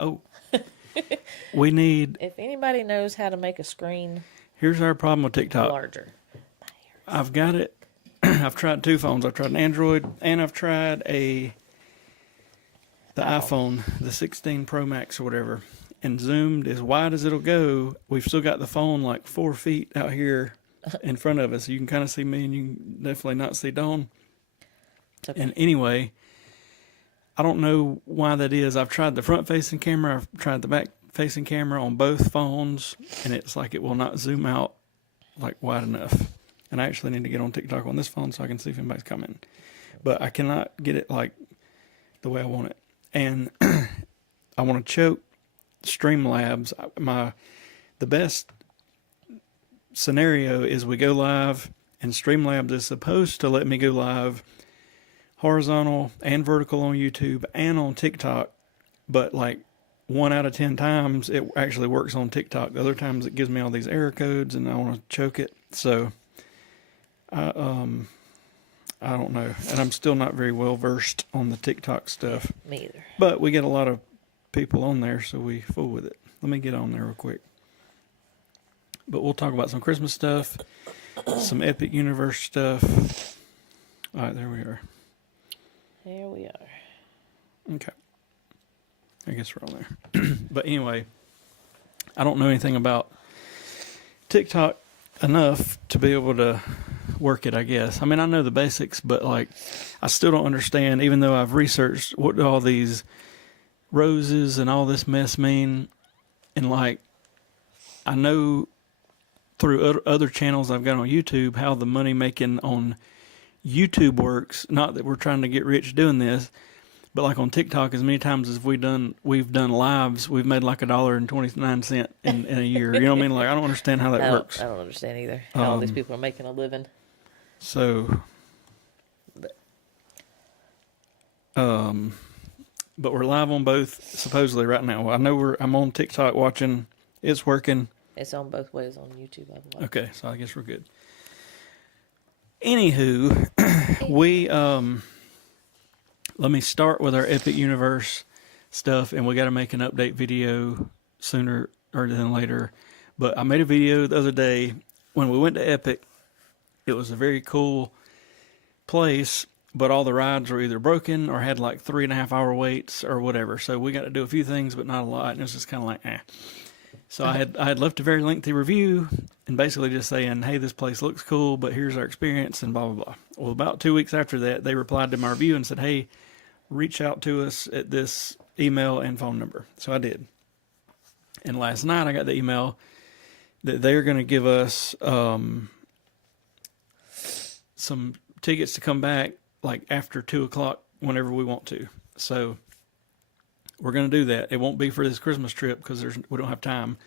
Oh, we need. If anybody knows how to make a screen Here's our problem with TikTok. larger. I've got it. I've tried two phones. I've tried an Android and I've tried the iPhone, the 16 Pro Max or whatever, and zoomed as wide as it'll go. We've still got the phone like 4 feet out here in front of us. You can kind of see me and you can definitely not see Dawn. Okay. And anyway, I don't know why that is. I've tried the front facing camera. I've tried the back facing camera on both phones, and it's like it will not zoom out like wide enough. And I actually need to get on TikTok on this phone so I can see if anybody's coming. But I cannot get it like the way I want it. And I want to choke Streamlabs. The best scenario is we go live, and Streamlabs is supposed to let me go live horizontal and vertical on YouTube and on TikTok, but like 1 out of 10 times it actually works on TikTok. The other times it gives me all these error codes and I want to choke it. So I don't know, and I'm still not very well versed on the TikTok stuff. Me either. But we get a lot of people on there, so we fool with it. Let me get on there real quick. But we'll talk about some Christmas stuff, some Epic Universe stuff. All right, there we are. Here we are. Okay. I guess we're on there. But anyway, I don't know anything about TikTok enough to be able to work it, I guess. I mean, I know the basics, but like, I still don't understand, even though I've researched what do all these roses and all this mess mean. And like, I know through other channels I've got on YouTube how the money making on YouTube works. Not that we're trying to get rich doing this, but like on TikTok, as many times as we've done lives, we've made like $1.29 in a year. You know what I mean? Like, I don't understand how that works. I don't understand either how all these people are making a living. So, but we're live on both supposedly right now. I know I'm on TikTok watching. It's working. It's on both ways on YouTube, I believe. Okay, so I guess we're good. Anywho, we let me start with our Epic Universe stuff, and we got to make an update video sooner rather than later. But I made a video the other day when we went to Epic. It was a very cool place, but all the rides were either broken or had like 3.5 hour waits or whatever. So we got to do a few things, but not a lot. And it was just kind of like, eh. So I had left a very lengthy review and basically just saying, hey, this place looks cool, but here's our experience and blah, blah, blah. Well, about 2 weeks after that, they replied to my review and said, hey, reach out to us at this email and phone number. So I did. And last night I got the email that they're going to give us some tickets to come back like after 2:00 whenever we want to. So we're going to do that. It won't be for this Christmas trip because we don't have time,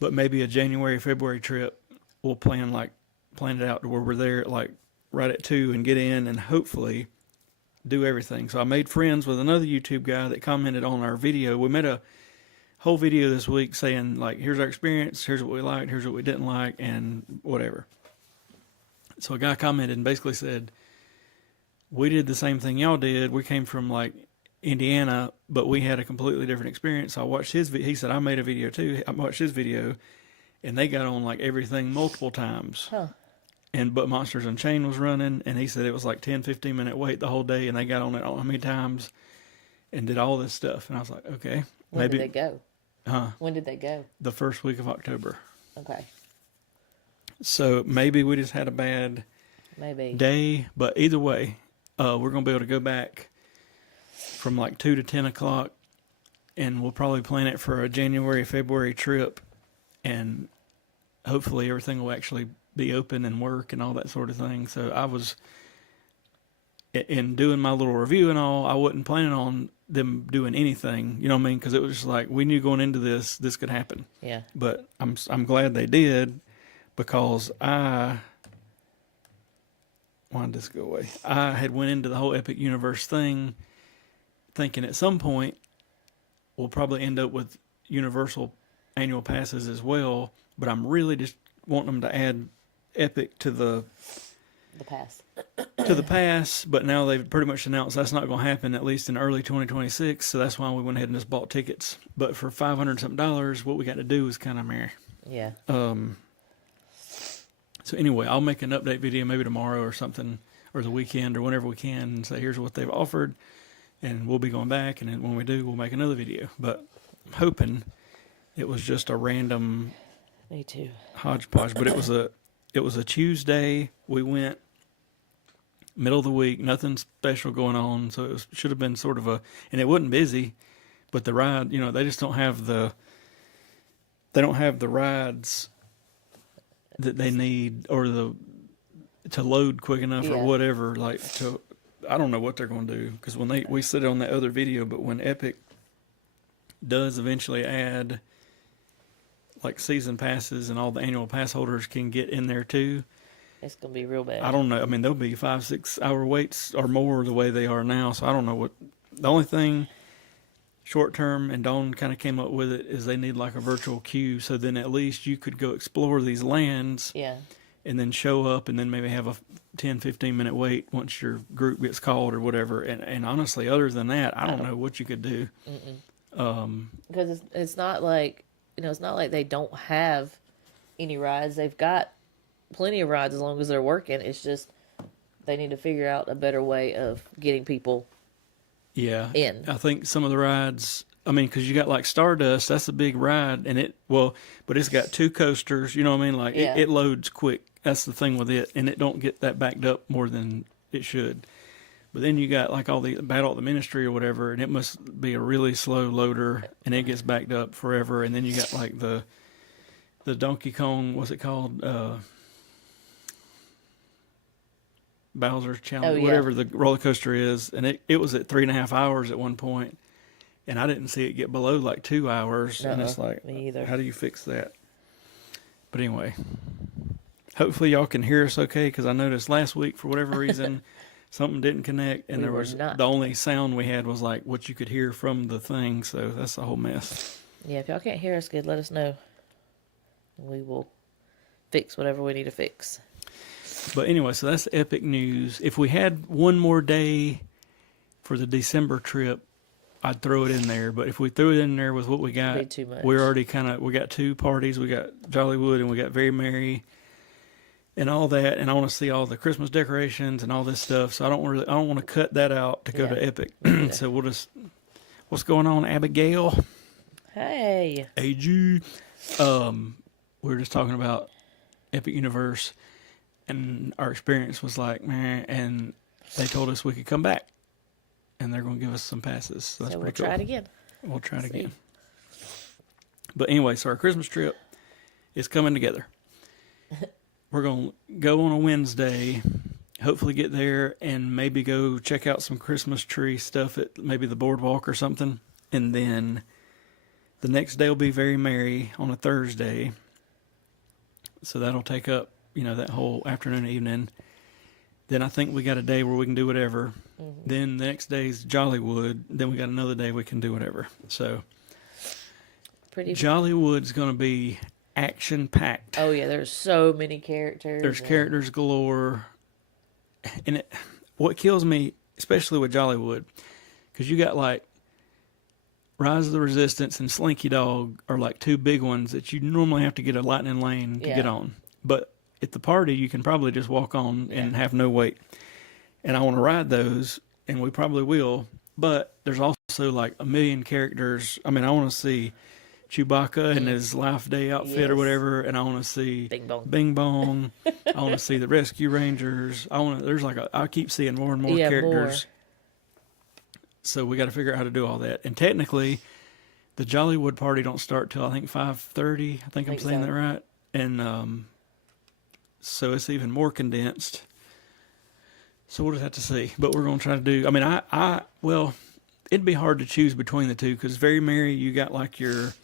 but maybe a January, February trip. We'll plan it out to where we're there like right at 2 and get in and hopefully do everything. So I made friends with another YouTube guy that commented on our video. We made a whole video this week saying like, here's our experience, here's what we liked, here's what we didn't like, and whatever. So a guy commented and basically said, we did the same thing y'all did. We came from like Indiana, but we had a completely different experience. So I watched his video. He said, I made a video too. I watched his video and they got on like everything multiple times. Huh. But Monsters Unchained was running, and he said it was like 10-15 minute wait the whole day, and they got on it I don't know how many times and did all this stuff. And I was like, okay. When did they go? Huh? When did they go? The first week of October. Okay. So maybe we just had a bad day, but either way, we're going to be able to go back from like 2 to 10 o'clock, and we'll probably plan it for a January, February trip, and hopefully everything will actually be open and work and all that sort of thing. So I was, in doing my little review and all, I wasn't planning on them doing anything, you know what I mean? Because it was just like, we knew going into this could happen. Yeah. But I'm glad they did, because why did this go away? I had went into the whole Epic Universe thing thinking at some point we'll probably end up with Universal annual passes as well, but I'm really just wanting them to add Epic to the pass. to the pass, but now they've pretty much announced that's not going to happen at least in early 2026. So that's why we went ahead and just bought tickets. But for $500 something, what we got to do is kind of meh. Yeah. So anyway, I'll make an update video maybe tomorrow or something, or the weekend or whenever we can, and say here's what they've offered, and we'll be going back. And then when we do, we'll make another video. But I'm hoping it was just a random Me too. hodgepodge. But it was a Tuesday. We went middle of the week, nothing special going on, so it should have been sort of and it wasn't busy, but the ride, they just don't have the rides that they need, or to load quick enough or whatever, I don't know what they're going to do, because when we said it on that other video, but when Epic does eventually add like season passes and all the annual pass holders can get in there too, It's going to be real bad. I don't know. I mean, there'll be 5-6 hour waits or more the way they are now. So I don't know the only thing short term, and Dawn kind of came up with it, is they need like a virtual queue. So then at least you could go explore these lands. Yeah. And then show up and then maybe have a 10-15 minute wait once your group gets called or whatever. And honestly, other than that, I don't know what you could do. Because it's not like, it's not like they don't have any rides. They've got plenty of rides as long as they're working. It's just they need to figure out a better way of getting people in. I think some of the rides, because you got like Stardust, that's a big ride, and but it's got 2 coasters, you know what I mean? Like it loads quick. That's the thing with it, and it don't get that backed up more than it should. But then you got like all the Battle at the Ministry or whatever, and it must be a really slow loader, and it gets backed up forever. And then you got like the Donkey Kong, what's it called? Bowser's Challenge, whatever the roller coaster is, and it was at 3.5 hours at one point, and I didn't see it get below like 2 hours, and it's like, me either. How do you fix that? But anyway, hopefully y'all can hear us okay, because I noticed last week for whatever reason something didn't connect, and the only sound we had was like what you could hear from the thing, so that's a whole mess. Yeah, if y'all can't hear us good, let us know. We will fix whatever we need to fix. But anyway, so that's Epic news. If we had one more day for the December trip, I'd throw it in there. But if we threw it in there with what we got, It'd be too much. we're already we got 2 parties. We got Jollywood and we got Very Merry and all that. And I want to see all the Christmas decorations and all this stuff. So I don't want to cut that out to go to Epic. So we'll just, what's going on, Abigail? Hey. AG. We were just talking about Epic Universe. And our experience was like, man, and they told us we could come back. And they're going to give us some passes. So that's pretty cool. Try it again. We'll try it again. But anyway, so our Christmas trip is coming together. We're going to go on a Wednesday, hopefully get there, and maybe go check out some Christmas tree stuff at maybe the boardwalk or something. And then the next day will be Very Merry on a Thursday. So that'll take up, that whole afternoon and evening. Then I think we got a day where we can do whatever. Mm-hmm. Then the next day's Jollywood. Then we got another day we can do whatever. So Jollywood's going to be action-packed. Oh, yeah, there's so many characters. There's characters galore. And what kills me, especially with Jollywood, because you got like Rise of the Resistance and Slinky Dog are like 2 big ones that you normally have to get a lightning lane to get on. But at the party, you can probably just walk on and have no wait. And I want to ride those, and we probably will. But there's also like a million characters. I mean, I want to see Chewbacca in his Life Day outfit or whatever, and I want to see Bing Bong. I want to see the Rescue Rangers. I keep seeing more and more characters. So we got to figure out how to do all that. And technically, the Jollywood party don't start till I think 5:30. I think I'm saying that right. And so it's even more condensed. So we'll just have to see. But we're going to try to do. I mean, well, it'd be hard to choose between the two because Very Merry, you got like your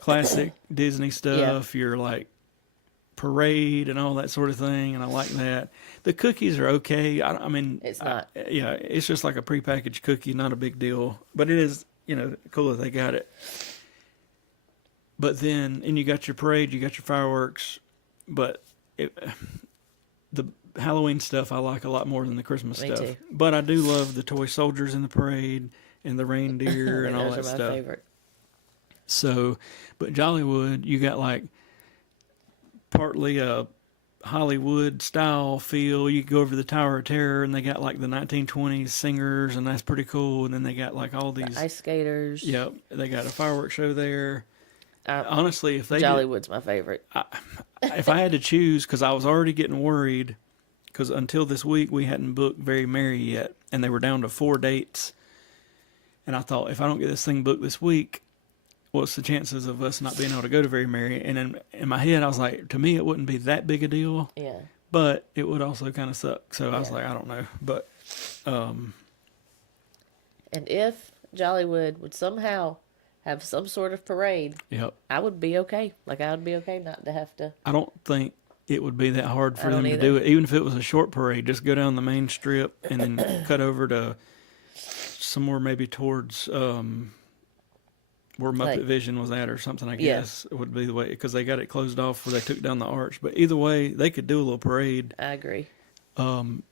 classic Disney stuff, your like parade and all that sort of thing, and I like that. The cookies are okay. I mean, it's not. It's just like a prepackaged cookie, not a big deal. But it is, cool that they got it. But then, and you got your parade, you got your fireworks, but the Halloween stuff I like a lot more than the Christmas Me stuff. too. But I do love the toy soldiers in the parade and the reindeer and all Those that are my stuff. favorite. So, but Jollywood, you got like partly a Hollywood style feel. You go over the Tower of Terror and they got like the 1920s singers, and that's pretty cool. And then they got like all these Ice skaters. Yep, they got a fireworks show there. Uh, Honestly, if they Jollywood's my favorite. if I had to choose, because I was already getting worried, because until this week we hadn't booked Very Merry yet, and they were down to 4 dates. And I thought, if I don't get this thing booked this week, what's the chances of us not being able to go to Very Merry? And in my head, I was like, to me, it wouldn't be that big a deal, Yeah. but it would also kind of suck. So I was Yeah. like, I don't know. But, And if Jollywood would somehow have some sort of parade, yep. I would be okay. Like, I would be okay not to have to. I don't think it would be that hard for I don't them to either. do it. Even if it was a short parade, just go down the main strip and then cut over to somewhere maybe towards where Muppet Like- Vision was at or something, I Yeah. guess, it would be the way, because they got it closed off where they took down the arch. But either way, they could do a little parade. I agree. And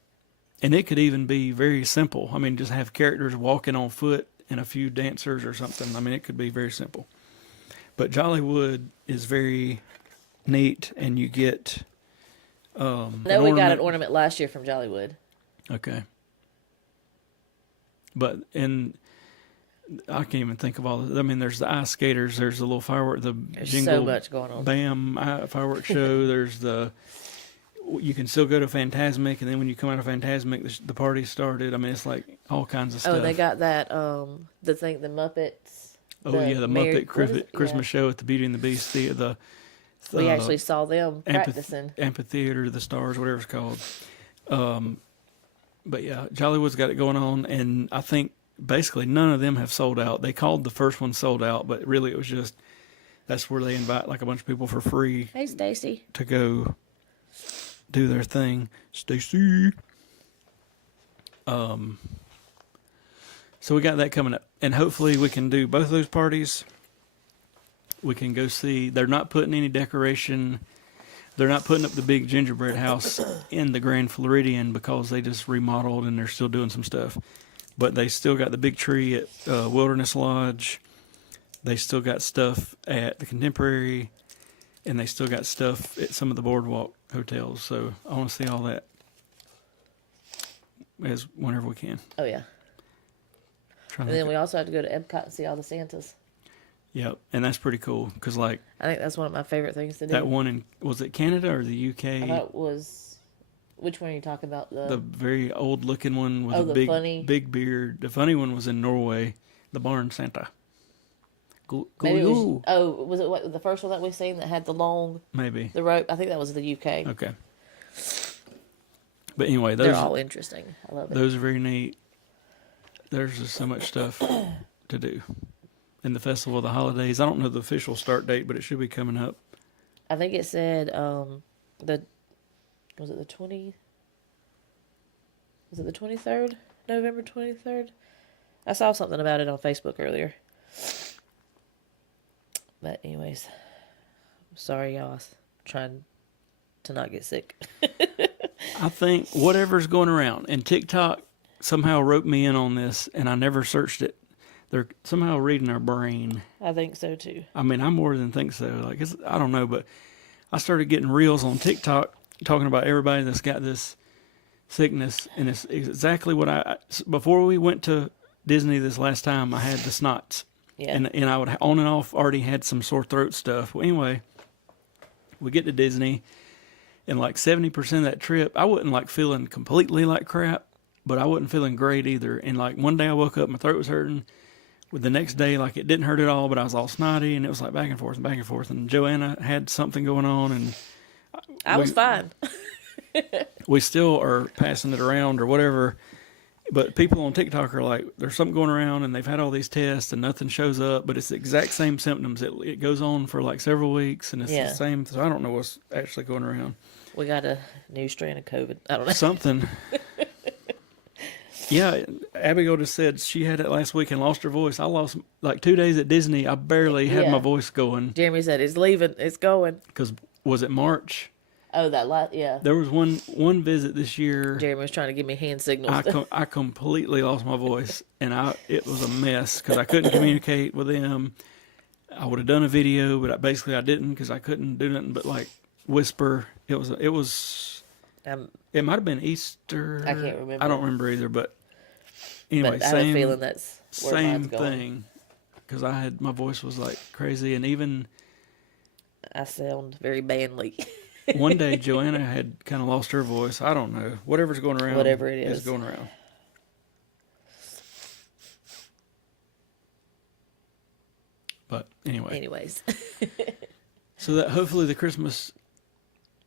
it could even be very simple. I mean, just have characters walking on foot and a few dancers or something. I mean, it could be very simple. But Jollywood is very neat, and you get No, we got an ornament last year from Jollywood. Okay. But I can't even think of all of it. I mean, there's the ice skaters, there's the little firework, the There's jingle so much going on. bam fireworks show. There's you can still go to Fantasmic, and then when you come out of Fantasmic, the party started. I mean, it's like all kinds of stuff. Oh, they got that, the Muppets. the Merry- Muppet what is it? Christmas show at the Beauty and the Beast the We actually saw them Amphi- practicing. Amphitheater, the Stars, whatever it's called. But yeah, Jollywood's got it going on, and I think basically none of them have sold out. They called the first one sold out, but really it was just, that's where they invite like a bunch of people for free Hey, Stacy. to go do their thing. Stacy. So we got that coming up, and hopefully we can do both of those parties. We can go see. They're not putting any decoration. They're not putting up the big gingerbread house in the Grand Floridian because they just remodeled and they're still doing some stuff. But they still got the big tree at Wilderness Lodge. They still got stuff at the Contemporary, and they still got stuff at some of the boardwalk hotels. So I want to see all that as whenever we can. Oh, yeah. Trying And to then we also have to go to Epcot and see all the Santas. Yep, and that's pretty cool because like I think that's one of my favorite things to do. that one in, was it Canada or the UK? I thought it was, which one are you talking about? The very old looking one with Oh, a the big funny- big beard. The funny one was in Norway, the Barn Santa. Maybe it Go. was it what, the first one that we've seen that had the Maybe. the rope? I think that was the UK. Okay. But anyway, They're those all interesting. I love it. those are very neat. There's just so much stuff to do. And the Festival of the Holidays, I don't know the official start date, but it should be coming up. I think it said was it the 20? Was it the 23rd? November 23rd? I saw something about it on Facebook earlier. But anyways, I'm sorry y'all. I'm trying to not get sick. I think whatever's going around, and TikTok somehow roped me in on this, and I never searched it. They're somehow reading our brain. I think so too. I mean, I more than think so. Like, I don't know, but I started getting reels on TikTok talking about everybody that's got this sickness, and it's exactly what before we went to Disney this last time, I had the snots. Yeah. And I would on and off already had some sore throat stuff. Well, anyway, we get to Disney, and like 70% of that trip, I wasn't like feeling completely like crap, but I wasn't feeling great either. And like one day I woke up, my throat was hurting. With the next day, like it didn't hurt at all, but I was all snotty, and it was like back and forth and back and forth. And Joanna had something going on, and I was fine. we still are passing it around or whatever. But people on TikTok are like, there's something going around, and they've had all these tests, and nothing shows up. But it's the exact same symptoms. It goes on for like several weeks, and it's Yeah. the same. So I don't know what's actually going around. We got a new strain of COVID. I don't know. Something. Yeah, Abigail just said she had it last week and lost her voice. I lost like 2 days at Disney. I barely had Yeah. my voice going Jeremy said it's leaving. It's going. because was it March? Oh, that lot. Yeah. There was one visit this year. Jeremy was trying to give me hand signals. I completely lost my voice, and it was a mess because I couldn't communicate with them. I would have done a video, but I didn't because I couldn't do nothing but like whisper. It was it might have been Easter. I can't remember. I don't remember either, but anyway, but I have a feeling that's where same mine's going. thing. Because my voice was like crazy, and even I sound very manly. one day Joanna had kind of lost her voice. I don't know. Whatever's going around. Whatever it is going around. But anyway. Anyways. So that hopefully the Christmas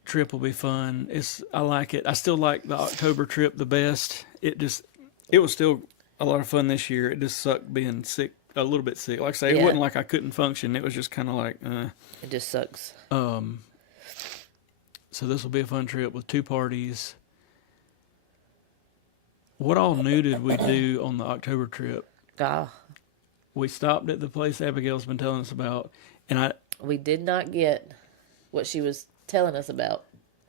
trip will be fun. I like it. I still like the October trip the best. It was still a lot of fun this year. It just sucked being sick, a little bit sick. Like I say, it wasn't like I couldn't function. It was just kind of like, It just sucks. So this will be a fun trip with 2 parties. What all new did we do on the October trip? We stopped at the place Abigail's been telling us about, and we did not get what she was telling us about.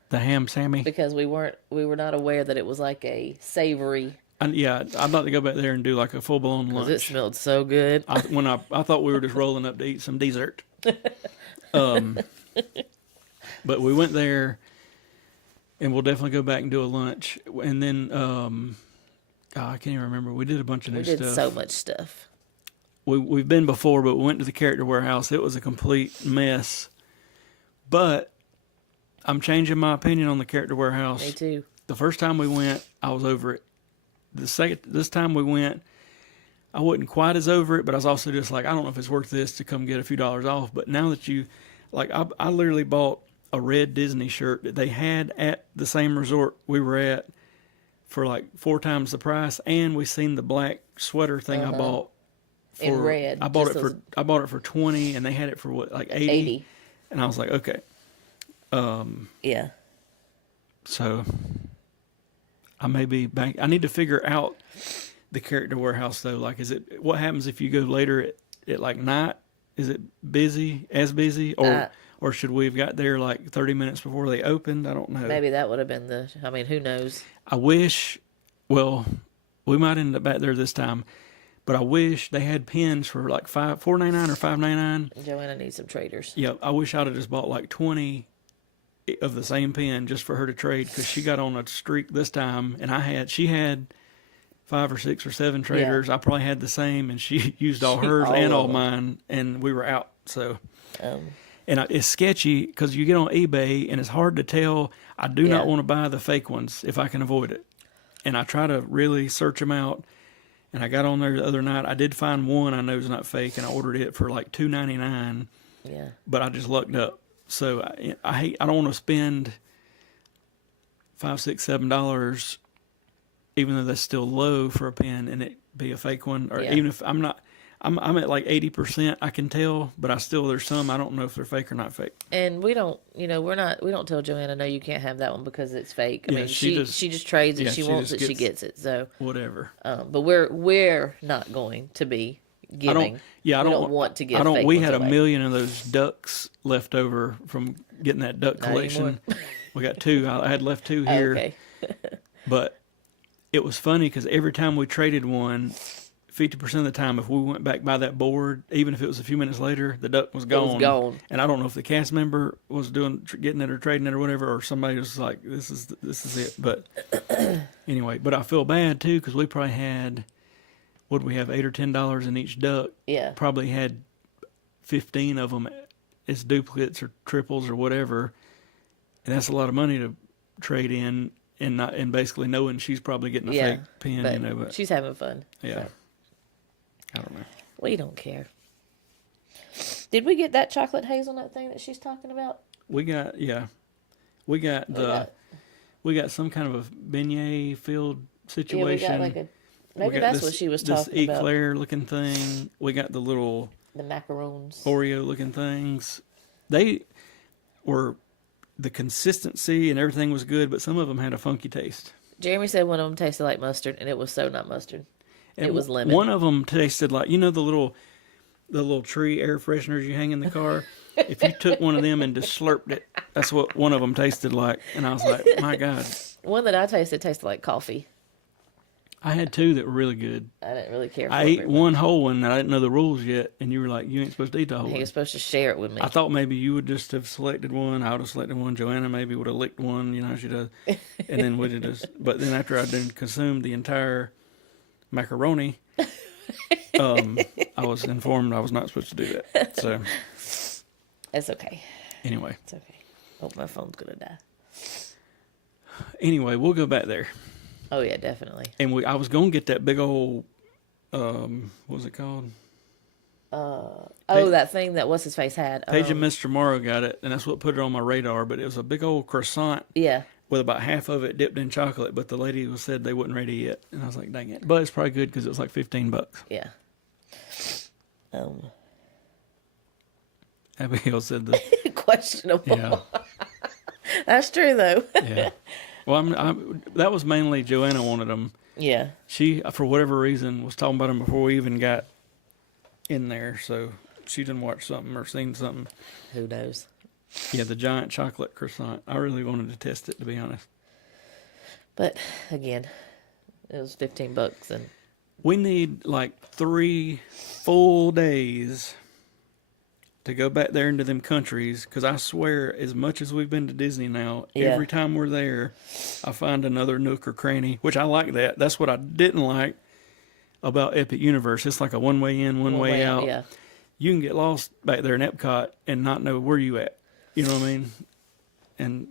The ham Sammy? Because we were not aware that it was like a savory. I'd like to go back there and do like a full blown lunch. It smelled so good. I thought we were just rolling up to eat some dessert. But we went there, and we'll definitely go back and do a lunch. And then, I can't even remember. We did a bunch of new stuff. We did so much stuff. We've been before, but we went to the Character Warehouse. It was a complete mess. But I'm changing my opinion on the Character Warehouse. Me too. The first time we went, I was over it. This time we went, I wasn't quite as over it, but I was also just like, I don't know if it's worth this to come get a few dollars off. But now that I literally bought a red Disney shirt that they had at the same resort we were at for like 4 times the price, and we seen the black sweater thing I bought. In red. I bought it for 20, and they had it for what, like 80? And I was like, okay. Yeah. So I may be back. I need to figure out the Character Warehouse though. Like, what happens if you go later at like night? Is it busy, or should we have got there like 30 minutes before they opened? I don't know. Maybe that would have been who knows? I wish, we might end up back there this time. But I wish they had pins for like $4.99 or $5.99. Joanna needs some traders. Yeah, I wish I'd have just bought like 20 of the same pin just for her to trade, because she got on a streak this time, and she had 5 or 6 or 7 traders. Yeah. I probably had the same, and she used all hers and all mine, and we were out. So, and it's sketchy because you get on eBay and it's hard to tell. I do not want to buy the fake ones if I can avoid it, and I try to really search them out. And I got on there the other night. I did find one I know is not fake, and I ordered it for like $2.99. Yeah. But I just lucked up. So I don't want to spend $5, $6, $7, even though that's still low for a pen, and it be a fake one. Or even if I'm not, I'm at like 80%. I can tell, but there's some I don't know if they're fake or not fake. And we don't, we don't tell Joanna, no, you can't have that one because it's fake. I mean, she just trades it. She wants it. She gets it. So whatever. But we're not going to be giving. I don't want to give. We had away. 1 million of those ducks left over from getting that duck collection. We got 2. I had left 2 here. Okay. But it was funny because every time we traded one, 50% of the time, if we went back by that board, even if it was a few minutes later, the duck was gone. It was gone. And I don't know if the cast member was getting it or trading it or whatever, or somebody was like, "This is it." But anyway, but I feel bad too because we probably had, what did we have, $8 or $10 in each duck? Yeah. Probably had 15 of them as duplicates or triples or whatever, and that's a lot of money to trade in, and basically knowing she's probably getting a fake pin. But she's having fun. Yeah. So. I don't know. We don't care. Did we get that chocolate hazelnut thing that she's talking about? We got some kind of a beignet filled situation. Yeah, we got maybe that's what she was talking about. This eclair looking thing. We got the macaroons, Oreo looking things. They were, the consistency and everything was good, but some of them had a funky taste. Jeremy said one of them tasted like mustard, and it was so not mustard. And it was lemon. One of them tasted like, the little tree air fresheners you hang in the car. If you took one of them and just slurped it, That's what one of them tasted like, and I was like, my God. One that I tasted like coffee. I had two that were really good. I didn't really care for I it ate very one much. whole one, and I didn't know the rules yet, and you were like, you ain't supposed to eat the whole He one. was supposed to share it with me. I thought maybe you would just have selected one. I would have selected one. Joanna maybe would have licked one, she does. And then we'd have just, but then after I'd done consumed the entire macaroni, I was informed I was not supposed to do that. So, It's okay. anyway. It's okay. Oh, my phone's going to die. Anyway, we'll go back there. Oh, yeah, definitely. And I was going to get that big old, what was it called? That thing that what's his face had. Paige and Mr. Morrow got it, and that's what put it on my radar. But it was a big old croissant. Yeah. With about half of it dipped in chocolate, but the lady said they wasn't ready yet, and I was like, "Dang it!" But it's probably good because it was like $15. Yeah. Abigail said the Questionable. yeah, That's true though. yeah. Well, that was mainly Joanna wanted them. Yeah. She, for whatever reason, was talking about them before we even got in there, so she didn't watch something or seen something. Who knows? Yeah, the giant chocolate croissant. I really wanted to test it, to be honest. But again, it was $15, and we need like 3 full days to go back there into them countries, because I swear, as much as we've been to Disney now, Yeah. every time we're there, I find another nook or cranny, which I like that. That's what I didn't like about Epic Universe. It's like a one-way in, one-way out. Yeah. You can get lost back there in Epcot and not know where you at. You know what I mean? And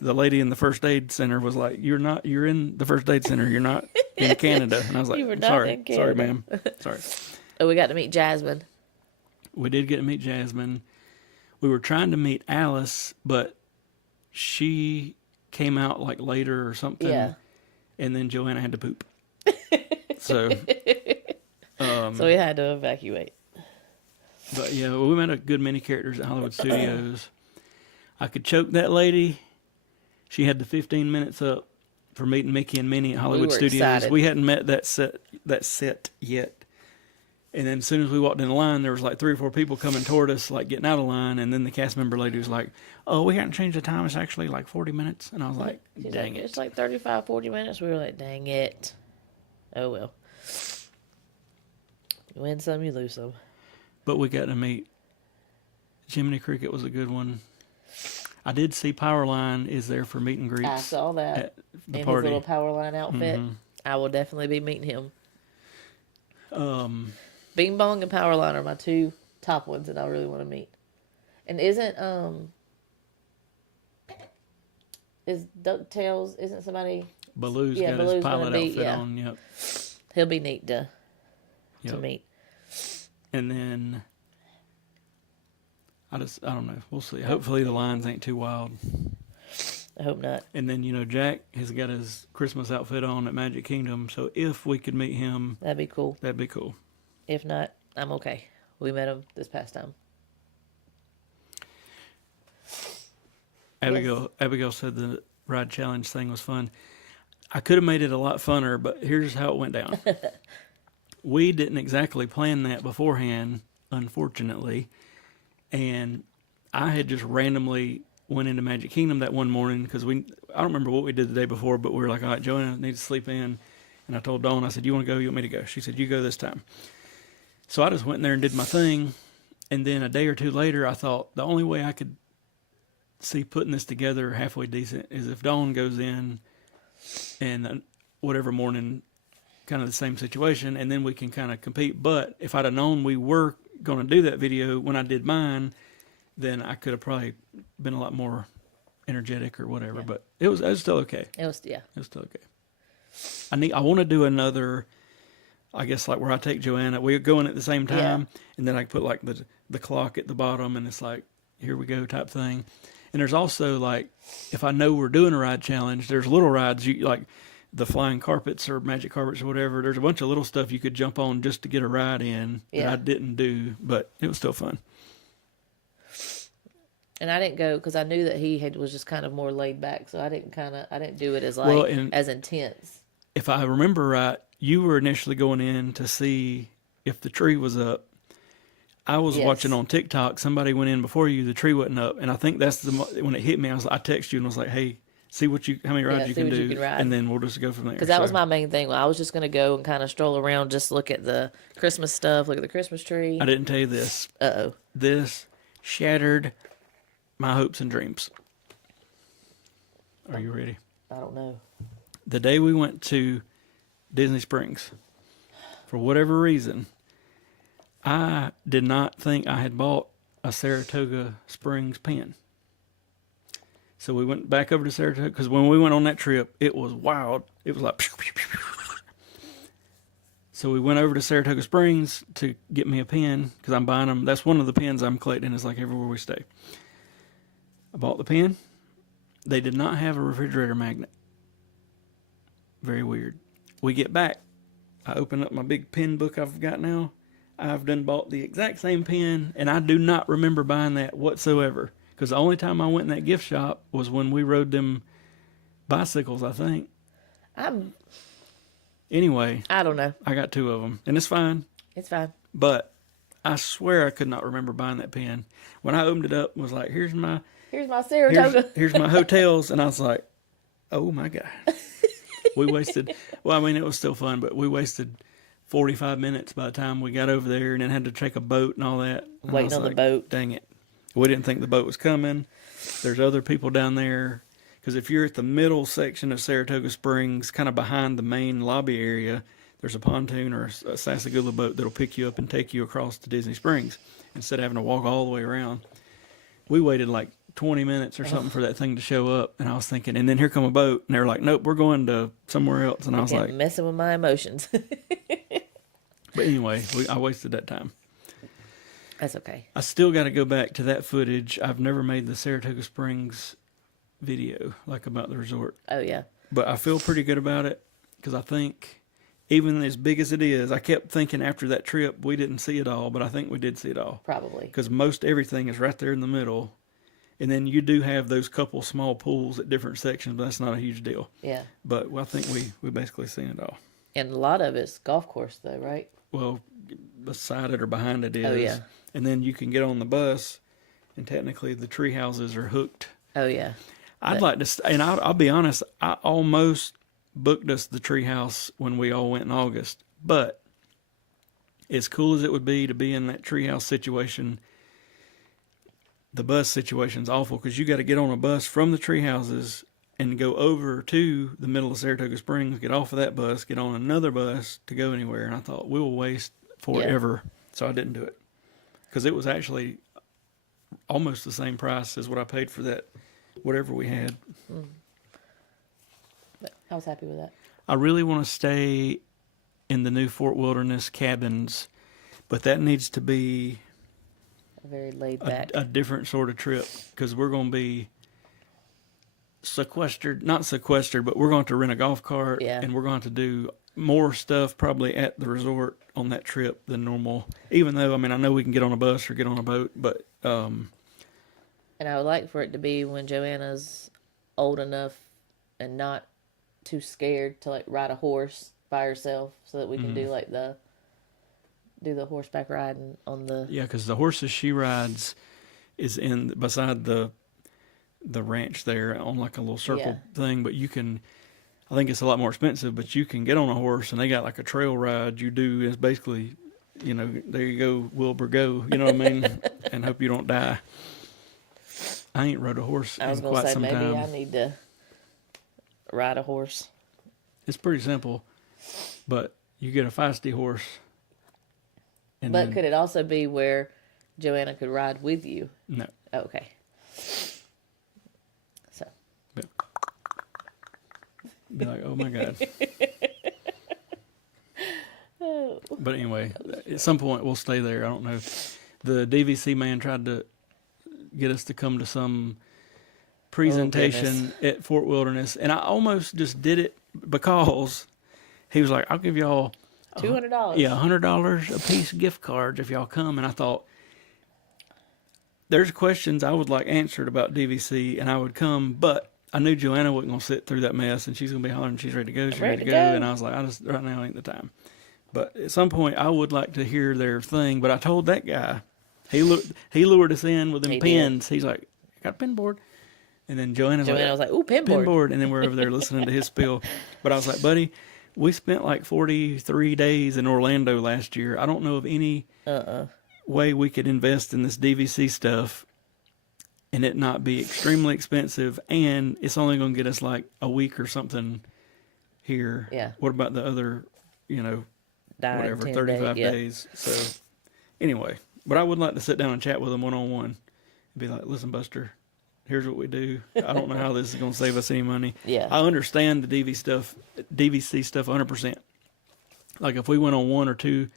the lady in the first aid center was like, you're in the first aid center. You're not in Canada. And I was like, You were I'm not sorry. in Sorry, Canada. ma'am. Sorry. Oh, we got to meet Jasmine. We did get to meet Jasmine. We were trying to meet Alice, but she came out like later or something. Yeah. And then Joanna had to poop. So we had to evacuate. But yeah, we met a good many characters at Hollywood Studios. I could choke that lady. She had the 15 minutes up for meeting Mickey and Minnie at Hollywood were Studios. excited. We hadn't met that set yet. And then as soon as we walked in the line, there was like 3 or 4 people coming toward us, like getting out of line. And then the cast member lady was like, "Oh, we hadn't changed the time. It's actually like 40 minutes." And I was like, She's "Dang like, it!" It's like 35, 40 minutes. We were like, dang it. Oh well. You win some, you lose some. But we got to meet Jiminy Cricket was a good one. I did see Powerline is there for meet and greets. I saw that at the in party. his little Powerline outfit. Mm-hmm. I will definitely be meeting him. Bing Bong and Powerline are my 2 top ones that I really want to meet. And isn't DuckTales? Isn't somebody? Baloo's Yeah, got Baloo's his gonna pilot be- outfit yeah. on. Yep. He'll be neat to Yep. meet. And then I don't know. We'll see. Hopefully the lines ain't too wild. I hope not. And then Jack has got his Christmas outfit on at Magic Kingdom. So if we could meet him, That'd be cool. that'd be cool. If not, I'm okay. We met him this past time. Abigail said the ride challenge thing was fun. I could have made it a lot funner, but here's how it went down. We didn't exactly plan that beforehand, unfortunately. And I had just randomly went into Magic Kingdom that one morning because I don't remember what we did the day before, but we were like, all right, Joanna needs to sleep in. And I told Dawn, I said, you want to go? You want me to go? She said, you go this time. So I just went in there and did my thing. And then a day or two later, I thought the only way I could see putting this together halfway decent is if Dawn goes in and whatever morning, kind of the same situation, and then we can kind of compete. But if I'd have known we were going to do that video when I did mine, then I could have probably been a lot more energetic or whatever. Yeah. But it was still okay. It was still okay. I want to do another, I guess, like where I take Joanna. We go in at the same time, and then I put like the clock at the bottom, and it's like, here we go type thing. And there's also like, if I know we're doing a ride challenge, there's little rides like the flying carpets or magic carpets or whatever. There's a bunch of little stuff you could jump on just to get a ride in that I didn't do, but it was still fun. And I didn't go because I knew that he was just kind of more laid back, so I didn't do it as as intense. If I remember right, you were initially going in to see if the tree was up. I was Yes. watching on TikTok. Somebody went in before you. The tree wasn't up, and I think that's when it hit me. I texted you and was like, "Hey, see how many rides you see can what do, you can ride. and then we'll just go from there." Because that was my main thing. I was just going to go and kind of stroll around, just look at the Christmas stuff, look at the Christmas tree. I didn't tell you this. Uh-oh. This shattered my hopes and dreams. Are you ready? I don't know. The day we went to Disney Springs, for whatever reason, I did not think I had bought a Saratoga Springs pen. So we went back over to Saratoga, because when we went on that trip, it was wild. It was like... Pew, pew, pew, pew. So we went over to Saratoga Springs to get me a pen, because I'm buying them. That's one of the pens I'm collecting. It's like everywhere we stay. I bought the pen. They did not have a refrigerator magnet. Very weird. We get back. I open up my big pen book I've got now. I've done bought the exact same pen, and I do not remember buying that whatsoever. Because the only time I went in that gift shop was when we rode them bicycles, I think. Anyway. I don't know. I got 2 of them, and it's fine. It's fine. But I swear I could not remember buying that pen. When I opened it up, it was like, here's my Saratoga. Here's my hotels. And I was like, oh my God. We wasted, it was still fun, but we wasted 45 minutes by the time we got over there and then had to take a boat and all that. And Waiting on the boat. Dang it. We didn't think the boat was coming. There's other people down there. Because if you're at the middle section of Saratoga Springs, kind of behind the main lobby area, there's a pontoon or a Sassagoula boat that'll pick you up and take you across to Disney Springs instead of having to walk all the way around. We waited like 20 minutes or something for that thing to show up, and I was thinking, and then here come a boat, and they were like, nope, we're going to somewhere else, and I was like, messing with my emotions. But anyway, I wasted that time. That's okay. I still got to go back to that footage. I've never made the Saratoga Springs video, like about the resort. Oh, yeah. But I feel pretty good about it, because I think, even as big as it is, I kept thinking after that trip, we didn't see it all, but I think we did see it all. Probably. Because most everything is right there in the middle. And then you do have those couple small pools at different sections, but that's not a huge deal. Yeah. But I think we basically seen it all. And a lot of it's golf course, though, right? Well, beside it or behind it is. Oh, yeah. And then you can get on the bus, and technically the tree houses are hooked. Oh, yeah. I'd like to, and I'll be honest, I almost booked us the tree house when we all went in August. But as cool as it would be to be in that tree house situation, the bus situation's awful because you got to get on a bus from the tree houses and go over to the middle of Saratoga Springs, get off of that bus, get on another bus to go anywhere. And I thought, we will waste forever. Yeah. So I didn't do it because it was actually almost the same price as what I paid for that, whatever we had. But I was happy with that. I really want to stay in the new Fort Wilderness cabins, but that needs to be very laid back, a different sort of trip because we're going to be not sequestered, but we're going to rent a golf cart and we're going to do more stuff probably at the resort on that trip than normal. Even though, I know we can get on a bus or get on a boat, but and I would like for it to be when Joanna's old enough and not too scared to like ride a horse by herself, so that we can do like the horseback riding on the... Yeah, because the horses she rides is beside the ranch there on like a little circle thing, but you can, I think it's a lot more expensive, but you can get on a horse and they got like a trail ride you do. It's basically, there you go, Wilbur, go, you know what I mean? And hope you don't die. I ain't rode a horse in quite some time. Maybe I need to ride a horse. It's pretty simple, but you get a feisty horse. But could it also be where Joanna could ride with you? No. Okay. So. Be like, oh my God. But anyway, at some point we'll stay there. I don't know. The DVC man tried to get us to come to some presentation at Fort Wilderness, and I almost just did it because he was like, I'll give y'all $200. Yeah, $100 a piece gift cards if y'all come. And I thought, there's questions I would like answered about DVC, and I would come, but I knew Joanna wasn't going to sit through that mess, and she's going to be hollering, she's ready to go, she's ready to go. And I was like, right now ain't the time. But at some point, I would like to hear their thing. But I told that guy, He lured us in with them He pins. He's like, I got a pin board. And then Joanna was like, "Ooh, pin pinboard." board. And then we're over there listening to his spiel. But I was like, buddy, we spent like 43 days in Orlando last year. I don't know of any way we could invest in this DVC stuff and it not be extremely expensive. And it's only going to get us like a week or something here. Yeah. What about the other, whatever, 10 35 days. Yeah. days? So anyway, but I would like to sit down and chat with him one-on-one and be like, listen, Buster, here's what we do. I don't know how this is going to save us any money. Yeah. I understand the DVC stuff 100%. Like if we went on 1 or 2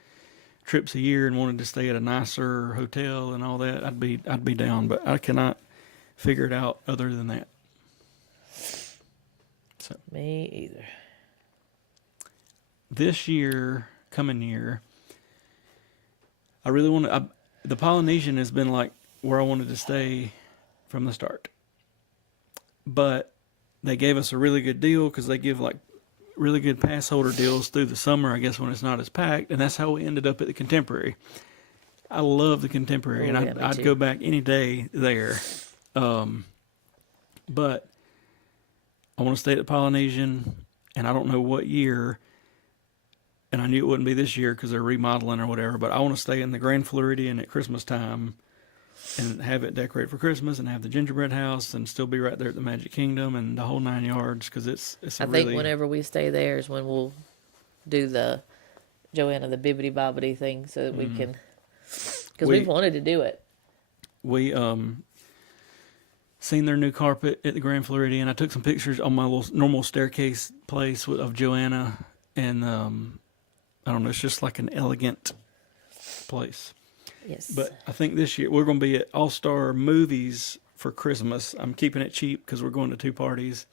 trips a year and wanted to stay at a nicer hotel and all that, I'd be down, but I cannot figure it out other than that. So Me either. this coming year, I really want to. The Polynesian has been like where I wanted to stay from the start, but they gave us a really good deal because they give like really good pass holder deals through the summer, I guess, when it's not as packed, and that's how we ended up at the Contemporary. I love the Contemporary, and I'd go back any day there. But I want to stay at the Polynesian, and I don't know what year, and I knew it wouldn't be this year because they're remodeling or whatever, but I want to stay in the Grand Floridian at Christmas time and have it decorated for Christmas and have the gingerbread house and still be right there at the Magic Kingdom and the whole 9 yards because it's I think whenever we stay there is when we'll do the Joanna the Bibbidi Bobbidi thing so that we can, because we've wanted to do it. We seen their new carpet at the Grand Floridian. I took some pictures on my little normal staircase place of Joanna, and I don't know, it's just like an elegant place. Yes. But I think this year we're going to be at All-Star Movies for Christmas. I'm keeping it cheap because we're going to 2 parties.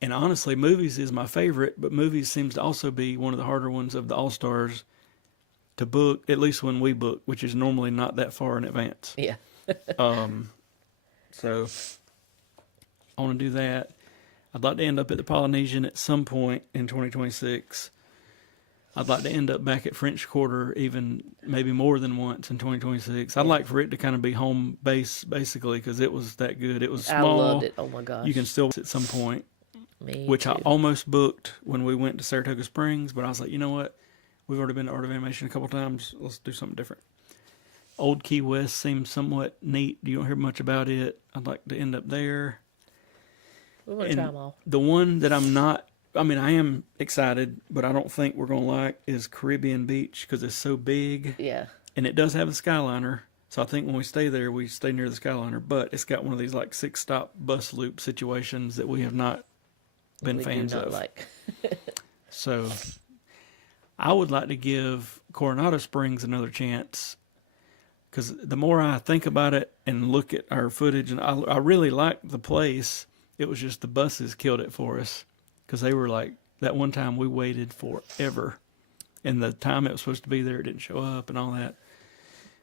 And honestly, movies is my favorite, but movies seems to also be one of the harder ones of the All-Stars to book, at least when we book, which is normally not that far in advance. Yeah. So I want to do that. I'd like to end up at the Polynesian at some point in 2026. I'd like to end up back at French Quarter even maybe more than once in 2026. I'd like for it to kind of be home base basically because it was that good. It was small. I loved it. Oh my gosh. You can still at some point, Me which too. I almost booked when we went to Saratoga Springs, but I was like, you know what? We've already been to Art of Animation a couple times. Let's do something different. Old Key West seems somewhat neat. You don't hear much about it. I'd like to end up there. We want to try them all. The one that I am excited, but I don't think we're going to like is Caribbean Beach because it's so big. Yeah. And it does have a Skyliner. So I think when we stay there, we stay near the Skyliner. But it's got one of these like 6-stop bus loop situations that we have not been fans of. Like. So I would like to give Coronado Springs another chance because the more I think about it and look at our footage, and I really like the place. It was just the buses killed it for us because they were like, that one time we waited forever. And the time it was supposed to be there, it didn't show up and all that.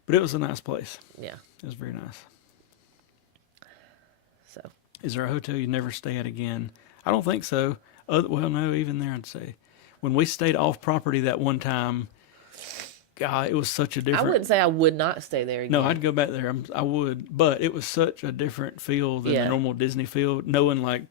But it was a nice place. Yeah. It was very nice. So. Is there a hotel you never stay at again? I don't think so. Well, no, even there I'd say. When we stayed off property that one time, God, it was such a different... I wouldn't say I would not stay there again. No, I'd go back there. I would. But it was such a different feel than the normal Disney feel, knowing like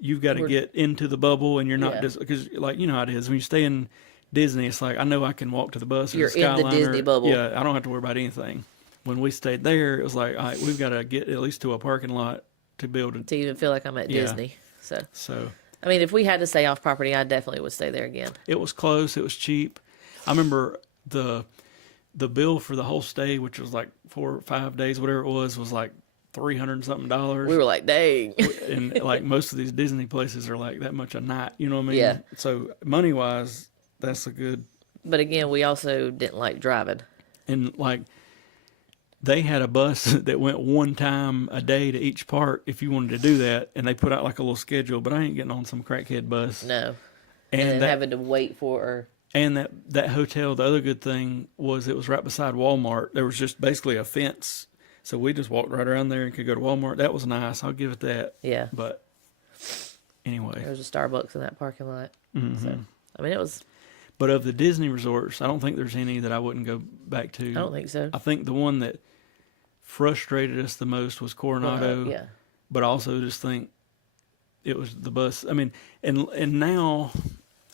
you've got to get into the bubble and you're not just... Because like, you know how it is. When you stay in Disney, it's like, I know I can walk to the bus or You're the Skyliner. in the Disney bubble. Yeah, I don't have to worry about anything. When we stayed there, it was like, all right, we've got to get at least to a parking lot to be able to even feel like I'm at Disney. So, I mean, if we had to stay off property, I definitely would stay there again. It was close. It was cheap. I remember the bill for the whole stay, which was like 4 or 5 days, whatever it was like $300 something. We were like, dang. And like most of these Disney places are like that much a night. You know what I mean? Yeah. So money wise, that's a good. But again, we also didn't like driving. And like they had a bus that went one time a day to each park if you wanted to do that, and they put out like a little schedule. But I ain't getting on some crackhead bus. No. And then having to wait for her. And that hotel, the other good thing was it was right beside Walmart. There was just basically a fence. So we just walked right around there and could go to Walmart. That was nice. I'll give it that. Yeah. But anyway. There was a Starbucks in that parking lot. Mm-hmm. So, I mean, it was... But of the Disney resorts, I don't think there's any that I wouldn't go back to. I don't think so. I think the one that frustrated us the most was Coronado. Yeah. But I also just think it was the bus. I mean, and now,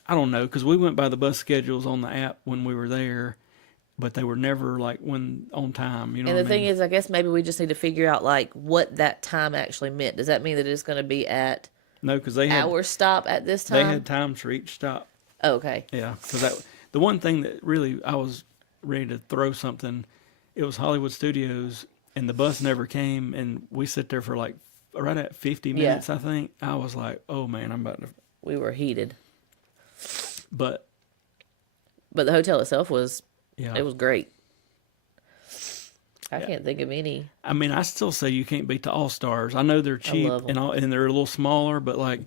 I don't know, because we went by the bus schedules on the app when we were there, but they were never like when on time. You know. And what the I thing mean? is, I guess maybe we just need to figure out like what that time actually meant. Does that mean that it's going to be at No, because they had our stop at this they time? had times for each stop. Oh, okay. Yeah, because that the one thing that really I was ready to throw something. It was Hollywood Studios, and the bus never came, and we sit there for like right at 50 minutes. I think I was like, oh man, I'm about to. We were heated, But but the hotel itself was yeah, it was great. I can't think of any. I mean, I still say you can't beat the All Stars. I know they're cheap love 'em. and all, and they're a little smaller, but like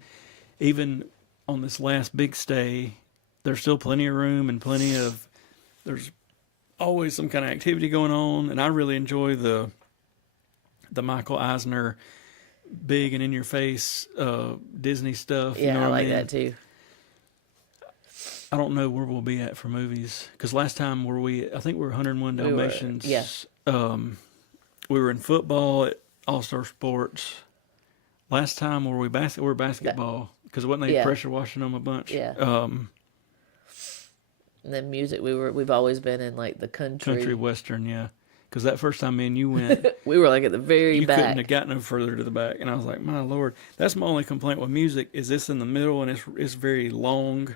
even on this last big stay, there's still plenty of room and plenty of. There's always some kind of activity going on, and I really enjoy the Michael Eisner big and in your face Disney stuff. Yeah, you know I what like mean? that too. I don't know where we'll be at for movies because last time I think we were 101 We were- Dalmatians. yeah. We were in football at All Star Sports. Last time we were basketball because wasn't they Yeah. pressure washing them a bunch? Yeah. And then music, we've always been in like the Country western, yeah. Because that first time me and you went, We were like at the very you couldn't back. have gotten no further to the back, and I was like, my lord, that's my only complaint with music is this in the middle and it's very long,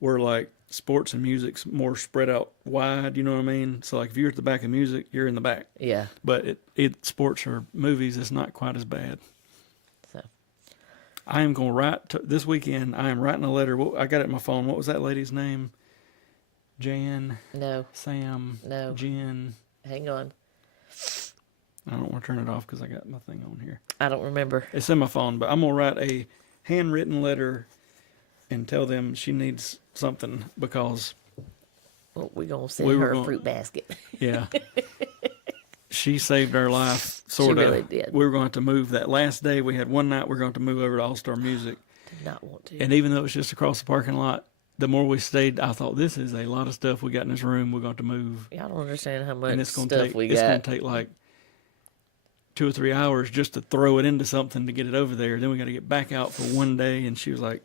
where like sports and music's more spread out wide. You know what I mean? So like if you're at the back of music, you're in the back. Yeah. But it sports or movies, it's not quite as bad. So I am going to write this weekend. I am writing a letter. I got it in my phone. What was that lady's name? Jan, no, Sam, No. Jen. hang on. I don't want to turn it off because I got my thing on here. I don't remember. It's in my phone, but I'm going to write a handwritten letter and tell them she needs something because, Well, we're gonna send We were her a gonna- fruit basket. yeah, she saved our life, sort of. really did. We were going to move that last day. We had one night we are going to move over to All Star Music. Did not want to. And even though it was just across the parking lot, the more we stayed, I thought this is a lot of stuff we got in this room. We're going to move, Y'all don't understand how much and it's going to stuff take we it's going got. to take like 2 or 3 hours just to throw it into something to get it over there. Then we got to get back out for one day. And she was like,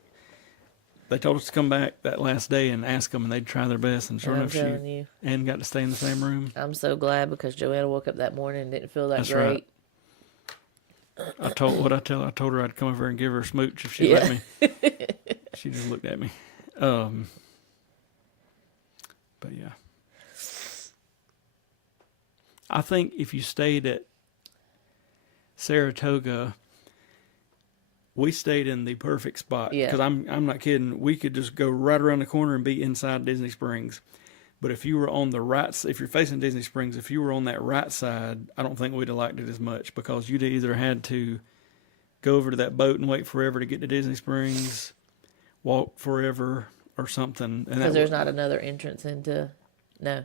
they told us to come back that last day and ask them, and they'd try their best. And sure I'm enough, telling she you, and got to stay in the same room. I'm so glad because Joanna woke up that morning and didn't feel that That's great. right. I told her I'd come over and give her a smooch if she let me. She just looked at me. But yeah, I think if you stayed at Saratoga, we stayed in the perfect spot. Yeah. Because I'm not kidding. We could just go right around the corner and be inside Disney Springs. But if you were on the right, if you're facing Disney Springs, if you were on that right side, I don't think we'd have liked it as much because you'd either had to go over to that boat and wait forever to get to Disney Springs, walk forever or something. Because there's not another entrance into. No.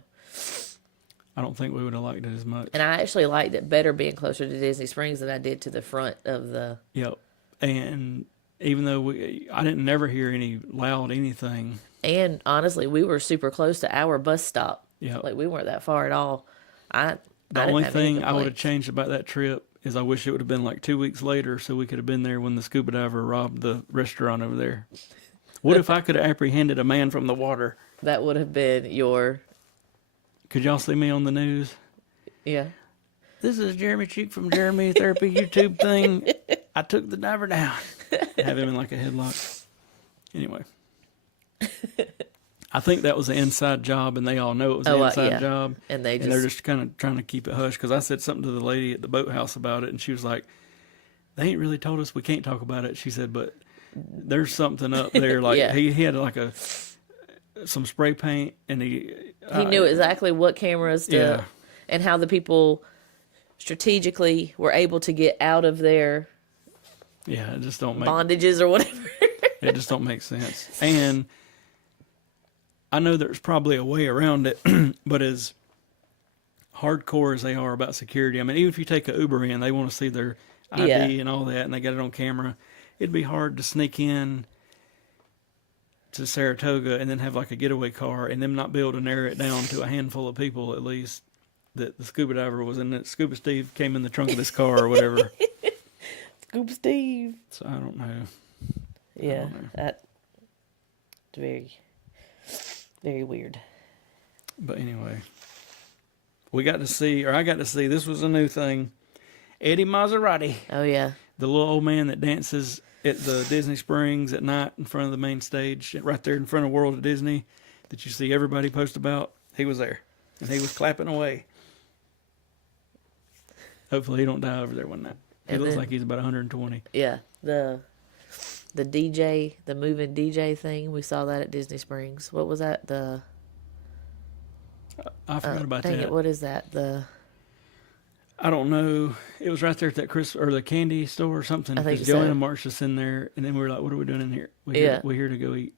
I don't think we would have liked it as much. And I actually liked it better being closer to Disney Springs than I did to the front of the. Yep. And even though I didn't never hear any loud anything. And honestly, we were super close to our bus stop. Yep. Like we weren't that far at all. The didn't only have any thing I would have complaints. changed about that trip is I wish it would have been like 2 weeks later so we could have been there when the scuba diver robbed the restaurant over there. What if I could have apprehended a man from the water? That would have been your. Could y'all see me on the news? Yeah. This is Jeremy Cheek from Jeremy Therapy YouTube thing. I took the diver down. Have him in like a headlock. Anyway. I think that was an inside job, and they all know it was an inside yeah. job. And they're they're just. just kind of trying to keep it hush. Because I said something to the lady at the boathouse about it, and she was like, they ain't really told us we can't talk about it. She said, but there's something up there. Like Yeah. he had like some spray paint, and He knew exactly what cameras to. Yeah. And how the people strategically were able to get out of their Yeah, it just don't make bondages or whatever. it just don't make sense. And I know there's probably a way around it, but as hardcore as they are about security, I mean, even if you take an Uber in, they want to see their ID Yeah. and all that, and they got it on camera. It'd be hard to sneak in to Saratoga and then have like a getaway car and them not be able to narrow it down to a handful of people at least that the scuba diver was in it. Scuba Steve came in the trunk of this car or whatever. Scuba Steve. So I don't know. Yeah, that's very, very weird. But anyway, I got to see, this was a new thing, Eddie Maserati. Oh, yeah. The little old man that dances at the Disney Springs at night in front of the main stage, right there in front of World of Disney, that you see everybody post about. He was there, and he was clapping away. Hopefully he don't die over there one night. He looks like he's about 120. Yeah, the DJ, the moving DJ thing, we saw that at Disney Springs. What was that? I forgot about dang that. It, what is that? I don't know. It was right there at that the candy store or something. I think Because so. Joanna marched us in there, and then we were like, "What are we doing in here? We're here to go eat."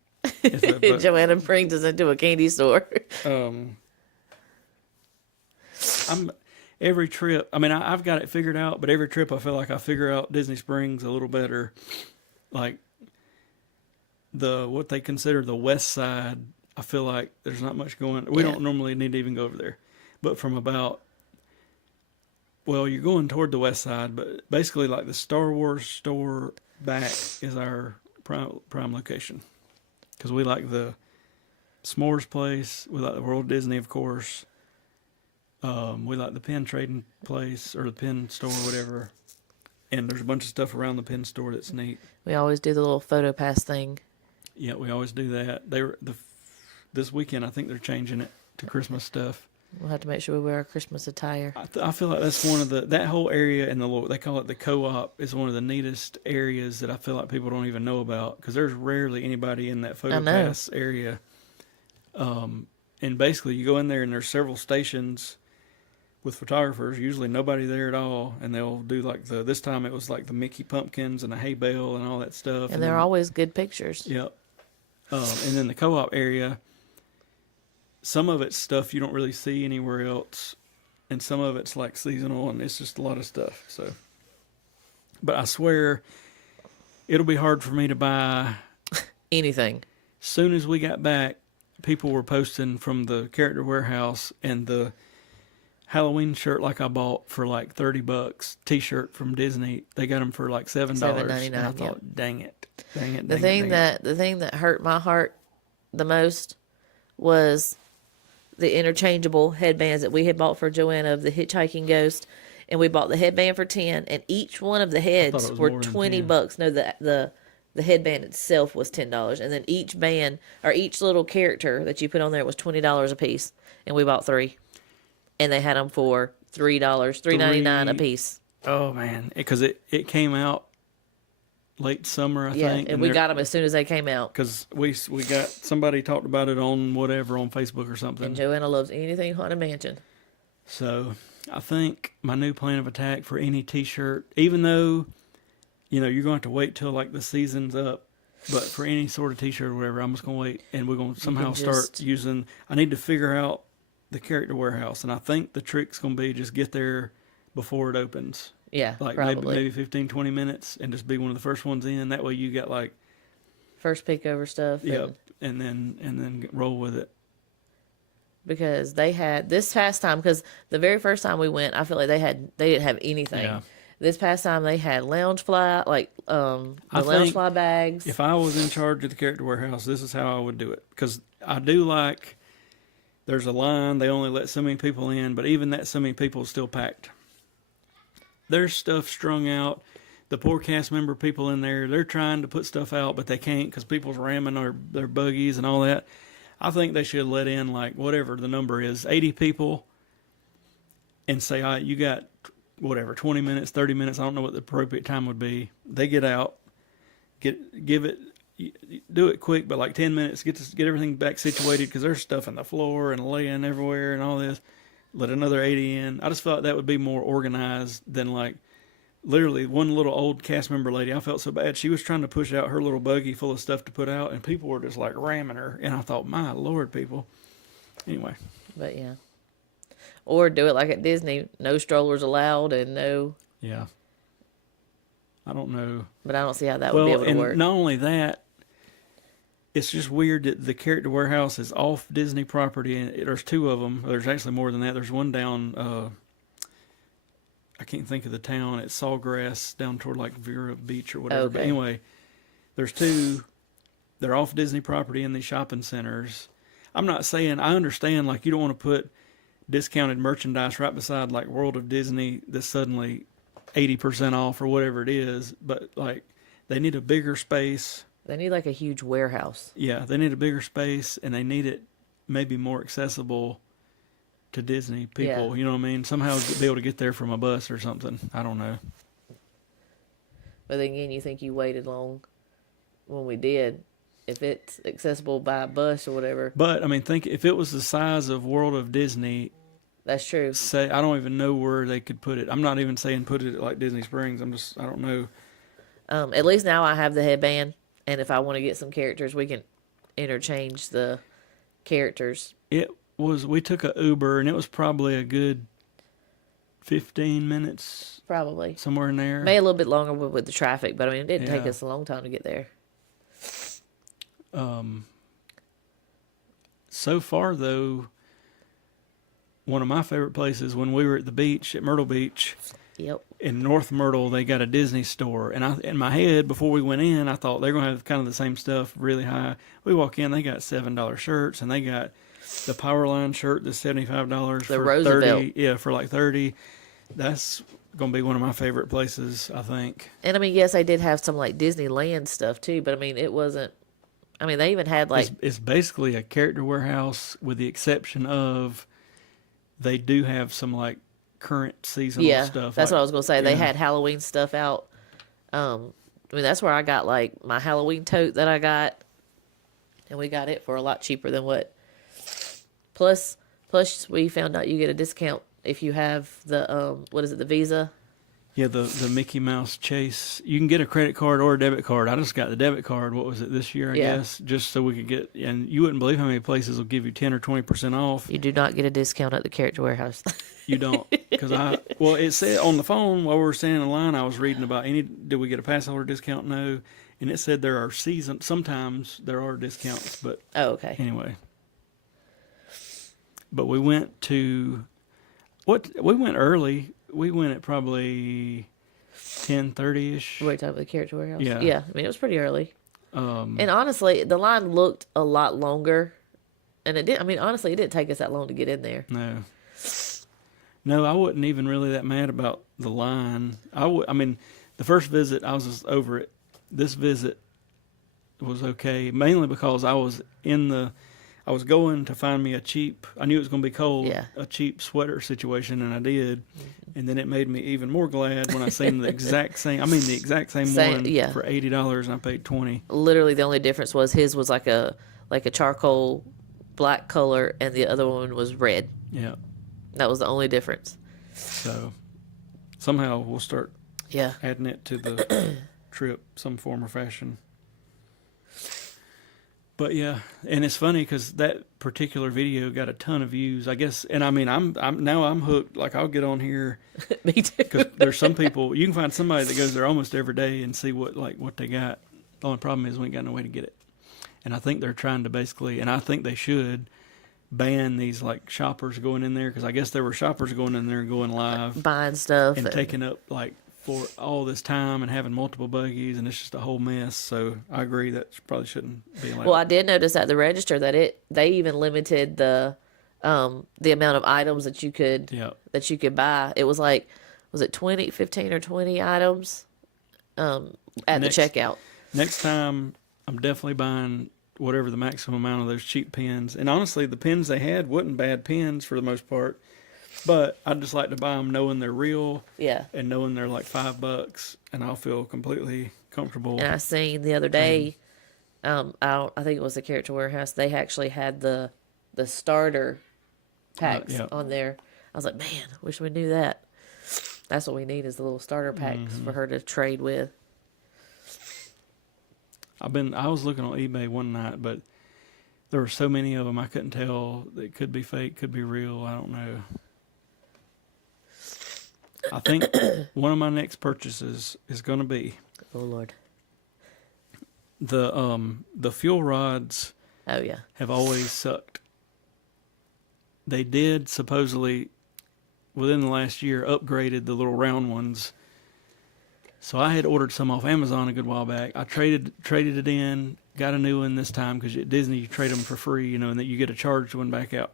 Joanna brings us into a candy store. Every trip. I mean, I've got it figured out, but every trip I feel like I figure out Disney Springs a little better. Like what they consider the west side, I feel like there's not much going. We don't normally need to even go over there, but from about. Well, you're going toward the west side, but basically like the Star Wars store back is our prime location. Because we like the s'mores place. We like the World Disney, of course. We like the pen trading place or the pen store, whatever. And there's a bunch of stuff around the pen store that's neat. We always do the little photo pass thing. Yeah, we always do that. This weekend, I think they're changing it to Christmas stuff. We'll have to make sure we wear our Christmas attire. I feel like that's one of that whole area in they call it the co-op is one of the neatest areas that I feel like people don't even know about because there's rarely anybody in that photo pass area. And basically you go in there and there's several stations with photographers, usually nobody there at all. And they'll do like this time it was like the Mickey pumpkins and the hay bale and all that stuff. And they're always good pictures. Yep. And then the co-op area, some of it's stuff you don't really see anywhere else, and some of it's like seasonal, and it's just a lot of stuff. So, but I swear, it'll be hard for me to buy anything. Soon as we got back, people were posting from the Character Warehouse and the Halloween shirt like I bought for like $30, T-shirt from Disney. They got them for like $7. $7.99. I thought, dang it. The thing that hurt my heart the most was the interchangeable headbands that we had bought for Joanna of the Hitchhiking Ghost, and we bought the headband for $10, and each one of the heads were $20. No, the headband itself was $10, and then each band or each little character that you put on there was $20 a piece, and we bought 3, and they had them for $3.99 a piece. Oh man, because it came out late summer, I think. And we got them as soon as they came out. Because we got somebody talked about it on whatever on Facebook or something. And Joanna loves anything Haunted Mansion. So I think my new plan of attack for any T-shirt, even though you're going to have to wait till like the season's up, but for any sort of T-shirt or whatever, I'm just going to wait and we're going to somehow start using. I need to figure out the Character Warehouse, and I think the trick's going to be just get there before it opens. Yeah, like probably. maybe 15, 20 minutes and just be one of the first ones in. That way you got like first pick over stuff. Yeah, and then roll with it. Because they had this past time, because the very first time we went, I feel like they didn't have anything. Yeah. This past time they had Loungefly, like the Loungefly bags. If I was in charge of the Character Warehouse, this is how I would do it. Because I do like, there's a line, they only let so many people in, but even that so many people is still packed. There's stuff strung out. The poor cast member people in there, they're trying to put stuff out, but they can't because people's ramming their buggies and all that. I think they should let in, like, whatever the number is, 80 people, and say, all right, you got, whatever, 20 minutes, 30 minutes, I don't know what the appropriate time would be. They get out, do it quick, but like 10 minutes, get everything back situated because there's stuff on the floor and laying everywhere and all this. Let another 80 in. I just felt that would be more organized than like literally one little old cast member lady. I felt so bad. She was trying to push out her little buggy full of stuff to put out, and people were just like ramming her. And I thought, my Lord, people. Anyway. But yeah. Or do it like at Disney. No strollers allowed and no. Yeah. I don't know. But I don't see how that would be able to work. Not only that, it's just weird that the Character Warehouse is off Disney property, and there's two of them. There's actually more than that. There's one down, I can't think of the town. It's Sawgrass down toward like Vera Beach or whatever. But Okay. anyway, there's two. They're off Disney property in these shopping centers. I'm not saying, I understand, like, you don't want to put discounted merchandise right beside like World of Disney that's suddenly 80% off or whatever it is, but like they need a bigger space. They need like a huge warehouse. Yeah, they need a bigger space, and they need it maybe more accessible to Disney people. Yeah. You know what I mean? Somehow be able to get there from a bus or something. I don't know. But then again, you think you waited long when we did. If it's accessible by bus or whatever, But I mean, think if it was the size of World of Disney, that's true. say I don't even know where they could put it. I'm not even saying put it at like Disney Springs. I don't know. At least now I have the headband, and if I want to get some characters, we can interchange the characters. We took a Uber, and it was probably a good 15 minutes, Probably. somewhere in there. Maybe a little bit longer with the traffic, but I mean, it didn't take Yeah. us a long time to get there. So far, though, one of my favorite places when we were at the beach at Myrtle Beach Yep. in North Myrtle, they got a Disney store, and in my head before we went in, I thought they're gonna have kind of the same stuff, really high. We walk in, they got $7 shirts, and they got the Powerline shirt that's $75 The for Roosevelt. 30. Yeah, for like 30. That's gonna be one of my favorite places, I think. And I mean, yes, they did have some like Disneyland stuff too, but I mean, it wasn't. I mean, they even had like It's basically a Character Warehouse, with the exception of they do have some like current seasonal yeah, stuff. that's like, what I was gonna say. They yeah. had Halloween stuff out. I mean, that's where I got like my Halloween tote that I got, and we got it for a lot cheaper than what. Plus, we found out you get a discount if you have the what is it, the Visa? Yeah, the Mickey Mouse Chase. You can get a credit card or a debit card. I just got the debit card. What was it, this year, I Yeah. guess? Just so we could get, and you wouldn't believe how many places will give you 10 or 20% off. You do not get a discount at the Character Warehouse. You don't. Because it said on the phone while we were standing in line, I was reading about did we get a pass holder discount? No. And it said there are sometimes there are discounts, but Oh, okay. anyway. But we went early. We went at probably 10:30ish. Were you talking about the Character Warehouse? Yeah. Yeah. I mean, it was pretty early. And honestly, the line looked a lot longer. And it did. I mean, honestly, it didn't take us that long to get in there. No, I wasn't even really that mad about the line. I mean, the first visit, I was just over it. This visit was okay, mainly because I was going to find me I knew it was going to be cold, Yeah. a cheap sweater situation, and I did. And then it made me even more glad when I seen the exact same one yeah. for $80, and I paid $20. Literally, the only difference was his was like a charcoal black color, and the other one was red. Yeah. That was the only difference. So somehow we'll start Yeah. adding it to the trip, some form or fashion. But yeah, and it's funny because that particular video got a ton of views, I guess. And I mean, I'm hooked. Like, I'll get on here Me too. because there's some people, you can find somebody that goes there almost every day and see what they got. The only problem is we ain't got no way to get it. And I think they're trying to basically, and I think they should ban these like shoppers going in there, because I guess there were shoppers going in there and going live Buying stuff. and taking up like for all this time and having multiple buggies, and it's just a whole mess. So I agree that probably shouldn't be allowed. Well, I did notice at the register that they even limited the amount of items that you could buy. It was like, was it 15 or 20 items at the checkout? Next time, I'm definitely buying whatever the maximum amount of those cheap pens. And honestly, the pens they had wasn't bad pens for the most part, but I'd just like to buy them knowing they're real. Yeah. And knowing they're like $5, and I'll feel completely comfortable. And I seen the other day, I think it was the Character Warehouse. They actually had the starter packs on there. I was like, man, wish we knew that. That's what we need, is the little starter packs for her to trade with. I was looking on eBay one night, but there were so many of them I couldn't tell. It could be fake, could be real. I don't know. I think one of my next purchases is going to be Oh Lord. The fuel rods Oh yeah. have always sucked. They did supposedly within the last year upgraded the little round ones. So I had ordered some off Amazon a good while back. I traded it in, got a new one this time because at Disney you trade them for free, and that you get a charged one back out.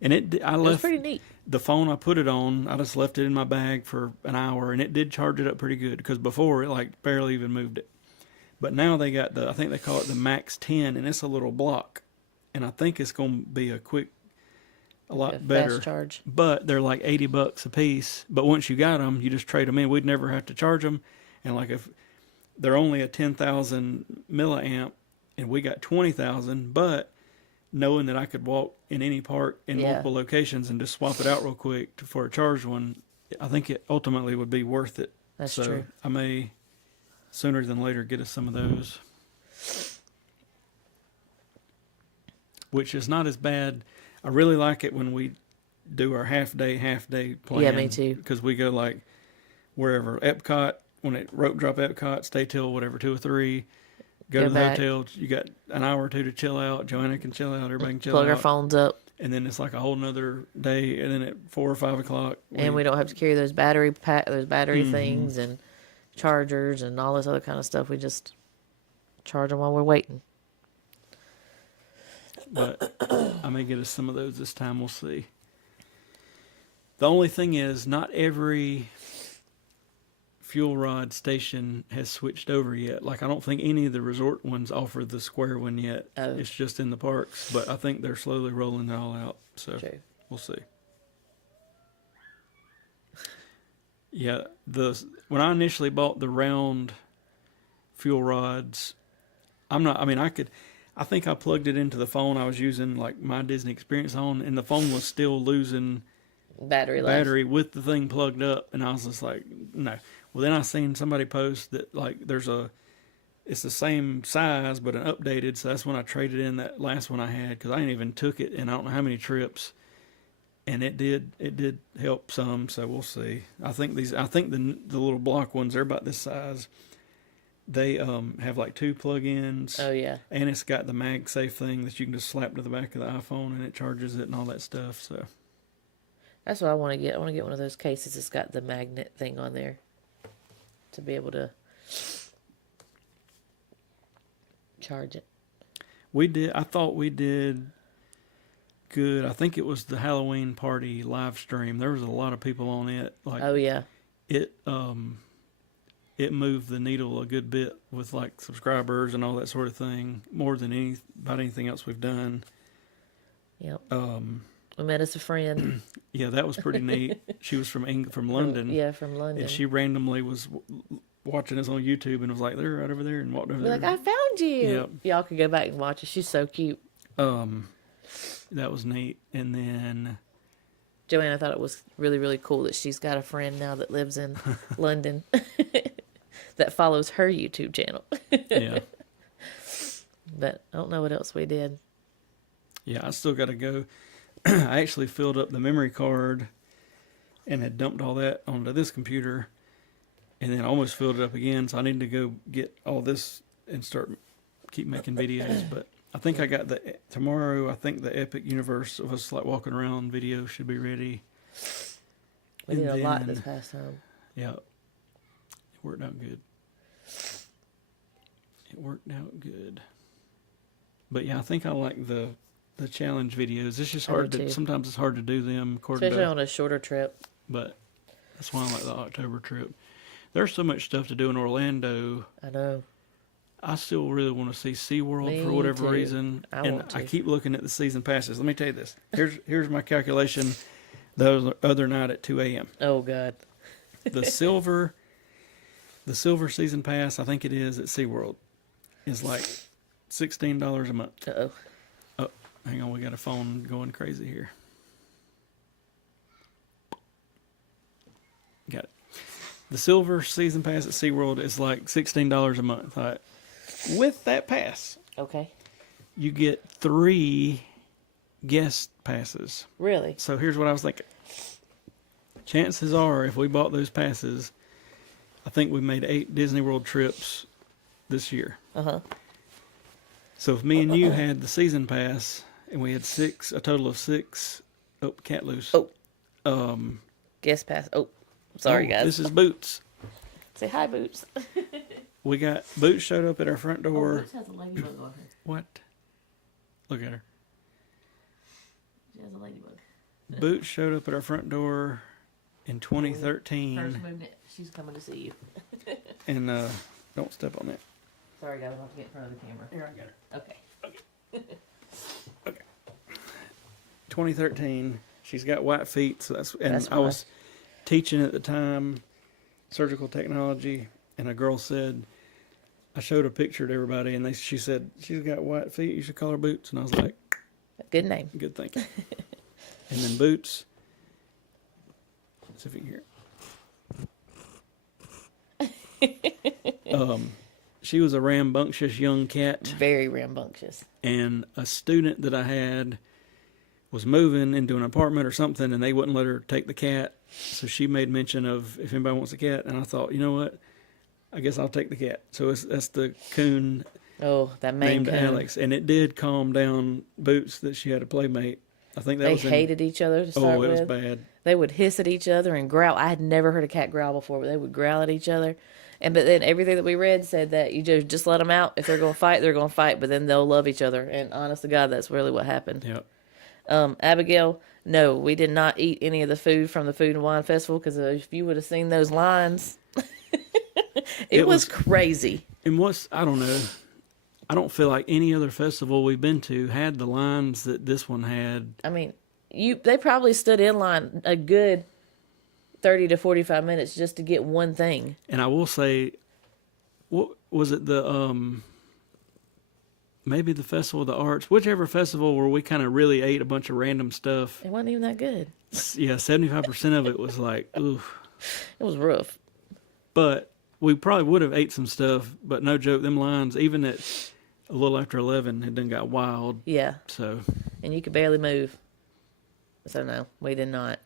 And I It was left pretty neat. the phone I put it on. I just left it in my bag for an hour, and it did charge it up pretty good because before it like barely even moved it. But now they got I think they call it the Max 10, and it's a little block, and I think it's going to be a lot better. Fast charge. But they're like $80 a piece. But once you got them, you just trade them in. We'd never have to charge them, and like if they're only a 10,000 milliamp, and we got 20,000, but knowing that I could walk in any park in multiple locations and just swap it out real quick for a charged one, I think it ultimately would be worth it. That's so true. I may sooner than later get us some of those, which is not as bad. I really like it when we do our half day plan. Yeah, me too. Because we go like wherever, Epcot, when it rope drop Epcot, stay till whatever 2 or 3. Go to the back. hotel. You got an hour or 2 to chill out. Joanna can chill out. Everybody can chill Plug out. our phones up. And then it's like a whole nother day. And then at 4 or 5 o'clock, And we don't have to carry those battery Mm-hmm. things and chargers and all this other kind of stuff. We just charge them while we're waiting. But I may get us some of those this time. We'll see. The only thing is, not every fuel rod station has switched over yet. Like, I don't think any of the resort ones offer the square one yet. Oh. It's just in the parks. But I think they're slowly rolling it all out. So True. we'll see. Yeah, when I initially bought the round fuel rods, I think I plugged it into the phone I was using, like my Disney Experience on, and the phone was still losing Battery with the thing plugged up, and I was just like, no. Well, then I seen somebody post that like it's the same size but an updated, so that's when I traded in that last one I had because I ain't even took it in I don't know how many trips, and it did help some. So we'll see. I think the little block ones, they're about this size. They have like 2 plug-ins. Oh yeah. And it's got the MagSafe thing that you can just slap to the back of the iPhone and it charges it and all that stuff. So That's what I want to get. I want to get one of those cases that's got the magnet thing on there to be able to charge it. I thought we did good. I think it was the Halloween party live stream. There was a lot of people on it. Like, oh yeah. It moved the needle a good bit with like subscribers and all that sort of thing, more than about anything else we've done. Yep. We met us a friend. Yeah, that was pretty neat. She was from London. Yeah, from London. And she randomly was watching us on YouTube and was like, "They're right over there," and walked over there. Like, I found you. Yep. Y'all can go back and watch it. She's so cute. That was neat. And then Joanna thought it was really, really cool that she's got a friend now that lives in London that follows her YouTube channel. yeah. But I don't know what else we did. Yeah, I still got to go. I actually filled up the memory card and had dumped all that onto this computer and then almost filled it up again. So I need to go get all this and keep making videos. But I think I got tomorrow, I think the Epic Universe of us like walking around video should be ready. We did a lot this past time. Yeah. It worked out good. But yeah, I think I like the challenge videos. It's just hard sometimes it's hard to do them especially on a shorter trip. But that's why I like the October trip. There's so much stuff to do in Orlando. I know. I still really want to see SeaWorld for whatever reason. I keep looking at the season passes. Let me tell you this. Here's my calculation the other night at 2 a.m. Oh God. The silver season pass, I think it is at SeaWorld, is like $16 a month. Uh-oh. Oh, hang on, we got a phone going crazy here. Got it. The silver season pass at SeaWorld is like $16 a month. All right. With that pass, Okay. you get 3 guest passes. Really? So here's what I was thinking. Chances are, if we bought those passes, I think we made 8 Disney World trips this year. Uh-huh. So if me and you had the season pass and we had a total of 6, cat loose. Oh. Guest pass. Oh, sorry, guys. This is Boots. Say hi, Boots. We got Boots showed up at our front door. Boots has a ladybug on her. What? Look at her. She has a ladybug. Boots showed up at our front door in 2013. First movement. She's coming to see you. And don't step on that. Sorry, guys. I'll have to get in front of the camera. Here, I got her. Okay. Okay. 2013. She's got white feet, so That's I was teaching at the time surgical technology, and a girl said, I showed a picture to everybody, and she said, she's got white feet, you should call her Boots. And I was like, Good name. good thinking. And then Boots, let's see if you can hear it. She was a rambunctious young cat. Very rambunctious. And a student that I had was moving into an apartment or something, and they wouldn't let her take the cat. So she made mention of if anybody wants a cat, and I thought, you know what? I guess I'll take the cat. So that's the coon. Oh, that Maine named coon. Alex, and it did calm down Boots that she had a playmate. I think they hated each other to start with. Oh, it was bad. They would hiss at each other and growl. I had never heard a cat growl before, but they would growl at each other. But then everything that we read said that you just let them out. If they're going to fight, they're going to fight, but then they'll love each other. And honest to God, that's really what happened. Yep. Abigail, no, we did not eat any of the food from the Food and Wine Festival because if you would have seen those lines, it was crazy. And I don't know. I don't feel like any other festival we've been to had the lines that this one had. I mean, they probably stood in line a good 30 to 45 minutes just to get one thing. And I will say, what was it, maybe the Festival of the Arts, whichever festival where we kind of really ate a bunch of random stuff. It wasn't even that good. Yeah, 75% of it was like, oof. It was rough. But we probably would have ate some stuff, but no joke, them lines, even at a little after 11, it done got wild. Yeah. So. And you could barely move. So no, we did not.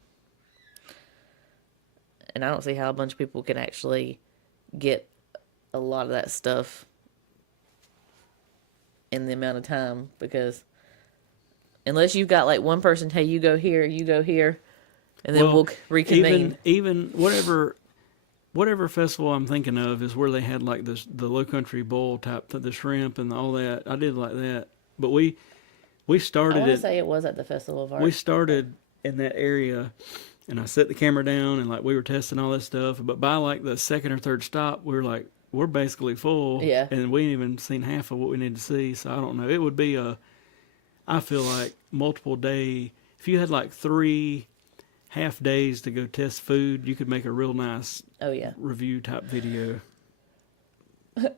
And I don't see how a bunch of people can actually get a lot of that stuff in the amount of time, because unless you've got like one person, hey, you go here, and then we'll reconvene. Even whatever festival I'm thinking of is where they had like the Low Country Bowl type, the shrimp and all that. I did like that, but we started. I want to say it was at the Festival of Art. We started in that area, and I set the camera down, and like we were testing all this stuff. But by like the second or third stop, we were like, we're basically full, yeah, and we ain't even seen half of what we need to see. So I don't know. It would be I feel like multiple day. If you had like 3 half days to go test food, you could make a real nice review type video. I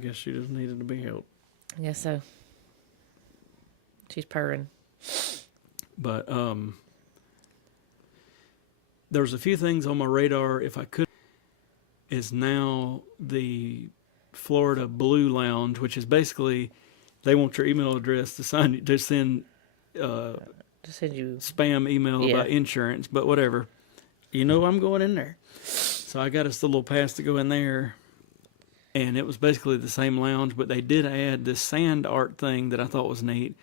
guess she just needed to be helped. I guess so. She's purring. But there's a few things on my radar. If I could, is now the Florida Blue Lounge, which is basically they want your email address to send you spam email about insurance, but whatever. You know I'm going in there. So I got us the little pass to go in there, and it was basically the same lounge, but they did add this sand art thing that I thought was neat.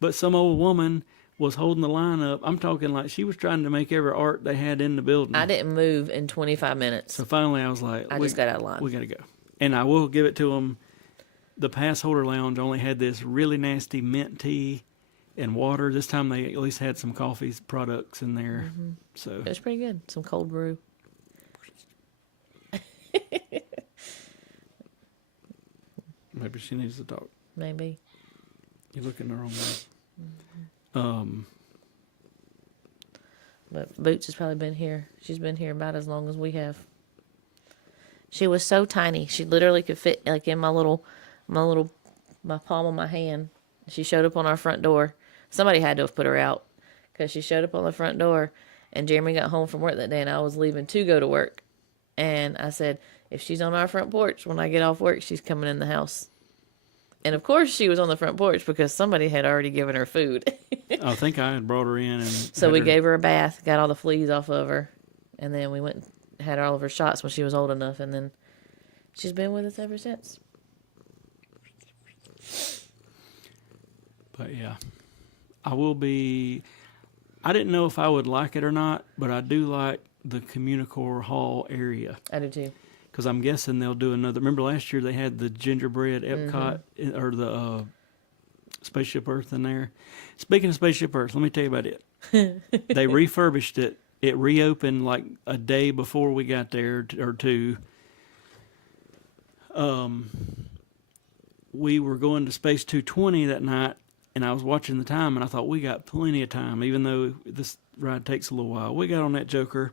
But some old woman was holding the line up. I'm talking like she was trying to make every art they had in the building. I didn't move in 25 minutes. So finally I was like, I just got out of line. We got to go. And I will give it to them. The pass holder lounge only had this really nasty mint tea and water. This time they at least had some coffee products in there. Mm-hmm. So it was pretty good. Some cold brew. Maybe she needs to talk. Maybe. You're looking the wrong way. Mm-hmm. But Boots has probably been here. She's been here about as long as we have. She was so tiny. She literally could fit like in my palm of my hand. She showed up on our front door. Somebody had to have put her out because she showed up on the front door, and Jeremy got home from work that day, and I was leaving to go to work. And I said, if she's on our front porch, when I get off work, she's coming in the house. And of course she was on the front porch because somebody had already given her food. I think I had brought her in. And so we gave her a bath, got all the fleas off of her, and then we went had all of her shots when she was old enough, and then she's been with us ever since. But yeah, I will be. I didn't know if I would like it or not, but I do like the Communicore Hall area. I do too. Because I'm guessing they'll do another. Remember last year they had the gingerbread Epcot or the Spaceship Earth in there. Speaking of Spaceship Earth, let me tell you about it. They refurbished it. It reopened like a day before we got there or two. We were going to Space 220 that night, and I was watching the time, and I thought we got plenty of time, even though this ride takes a little while. We got on that Joker,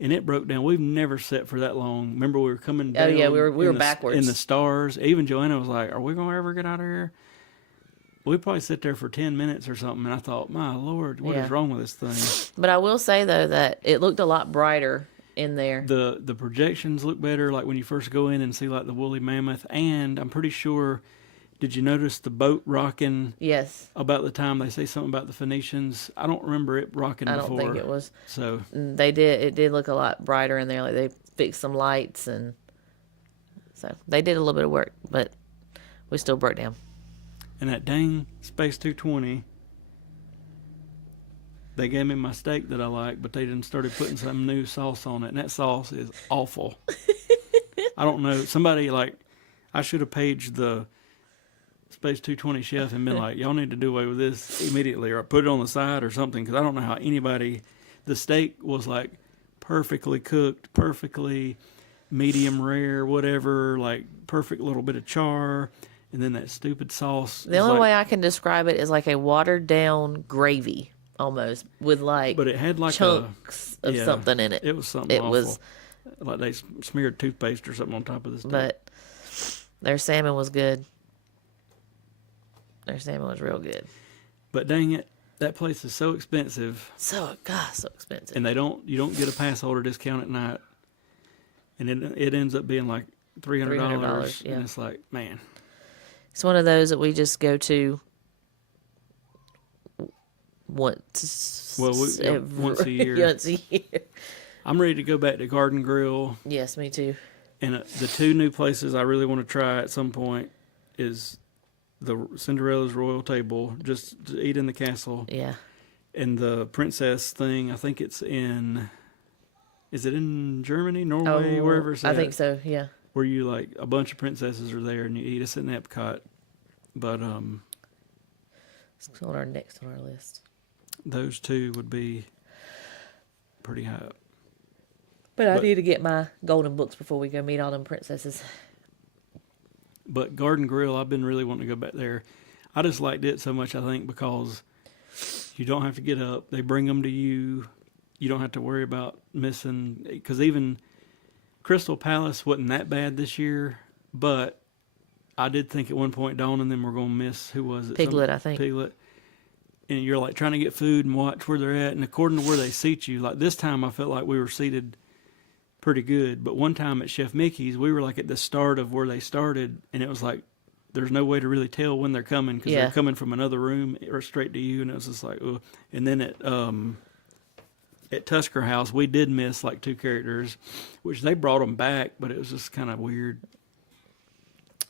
and it broke down. We've never sat for that long. Remember, we were coming down. Oh yeah, we were backwards in the stars. Even Joanna was like, "Are we gonna ever get out of here?" We probably sit there for 10 minutes or something, and I thought, "My Lord, what is wrong with this thing?" But I will say though that it looked a lot brighter in there. The projections look better, like when you first go in and see like the woolly mammoth, and I'm pretty sure. Did you notice the boat rocking? Yes. About the time they say something about the Phoenicians. I don't remember it rocking before. I don't think it was. So they did. It did look a lot brighter in there. Like they fixed some lights, and so they did a little bit of work, but we still broke down. And that dang Space 220, they gave me my steak that I like, but they done started putting some new sauce on it, and that sauce is awful. I don't know. Somebody I should have paged the Space 220 chef and been like, y'all need to do away with this immediately or put it on the side or something, because I don't know how anybody. The steak was like perfectly cooked, perfectly medium rare, whatever, like perfect little bit of char, and then that stupid sauce. The only way I can describe it is like a watered down gravy almost, with but it had like chunks of something in it. It was something awful. Was like they smeared toothpaste or something on top of this steak. But their salmon was good. Their salmon was real good. But dang it, that place is so expensive. So expensive. And you don't get a pass holder discount at night. And it ends up being like $300. Yeah. And it's like, man. It's one of those that we just go to once. Well, once a year. Once a year. I'm ready to go back to Garden Grill. Yes, me too. And the two new places I really want to try at some point is the Cinderella's Royal Table, just to eat in the castle. Yeah. And the princess thing, I think it's is it in Germany, Norway, wherever it's at? I think so, yeah. Where you like, a bunch of princesses are there and you eat. It's in Epcot. But, it's on our next on our list. Those two would be pretty high up. But I need to get my golden books before we go meet all them princesses. But Garden Grill, I've been really wanting to go back there. I just liked it so much, I think, because you don't have to get up. They bring them to you. You don't have to worry about missing. Because even Crystal Palace wasn't that bad this year. But I did think at one point Dawn and them were going to miss, who was it? Piglet, I think. Piglet. And you're like trying to get food and watch where they're at. And according to where they seat you, like this time I felt like we were seated pretty good. But one time at Chef Mickey's, we were like at the start of where they started, and it was like there's no way to really tell when they're coming because they're coming from another room or straight to you, and it was just like, oh. And then at Tusker House, we did miss like two characters, which they brought them back, but it was just kind of weird.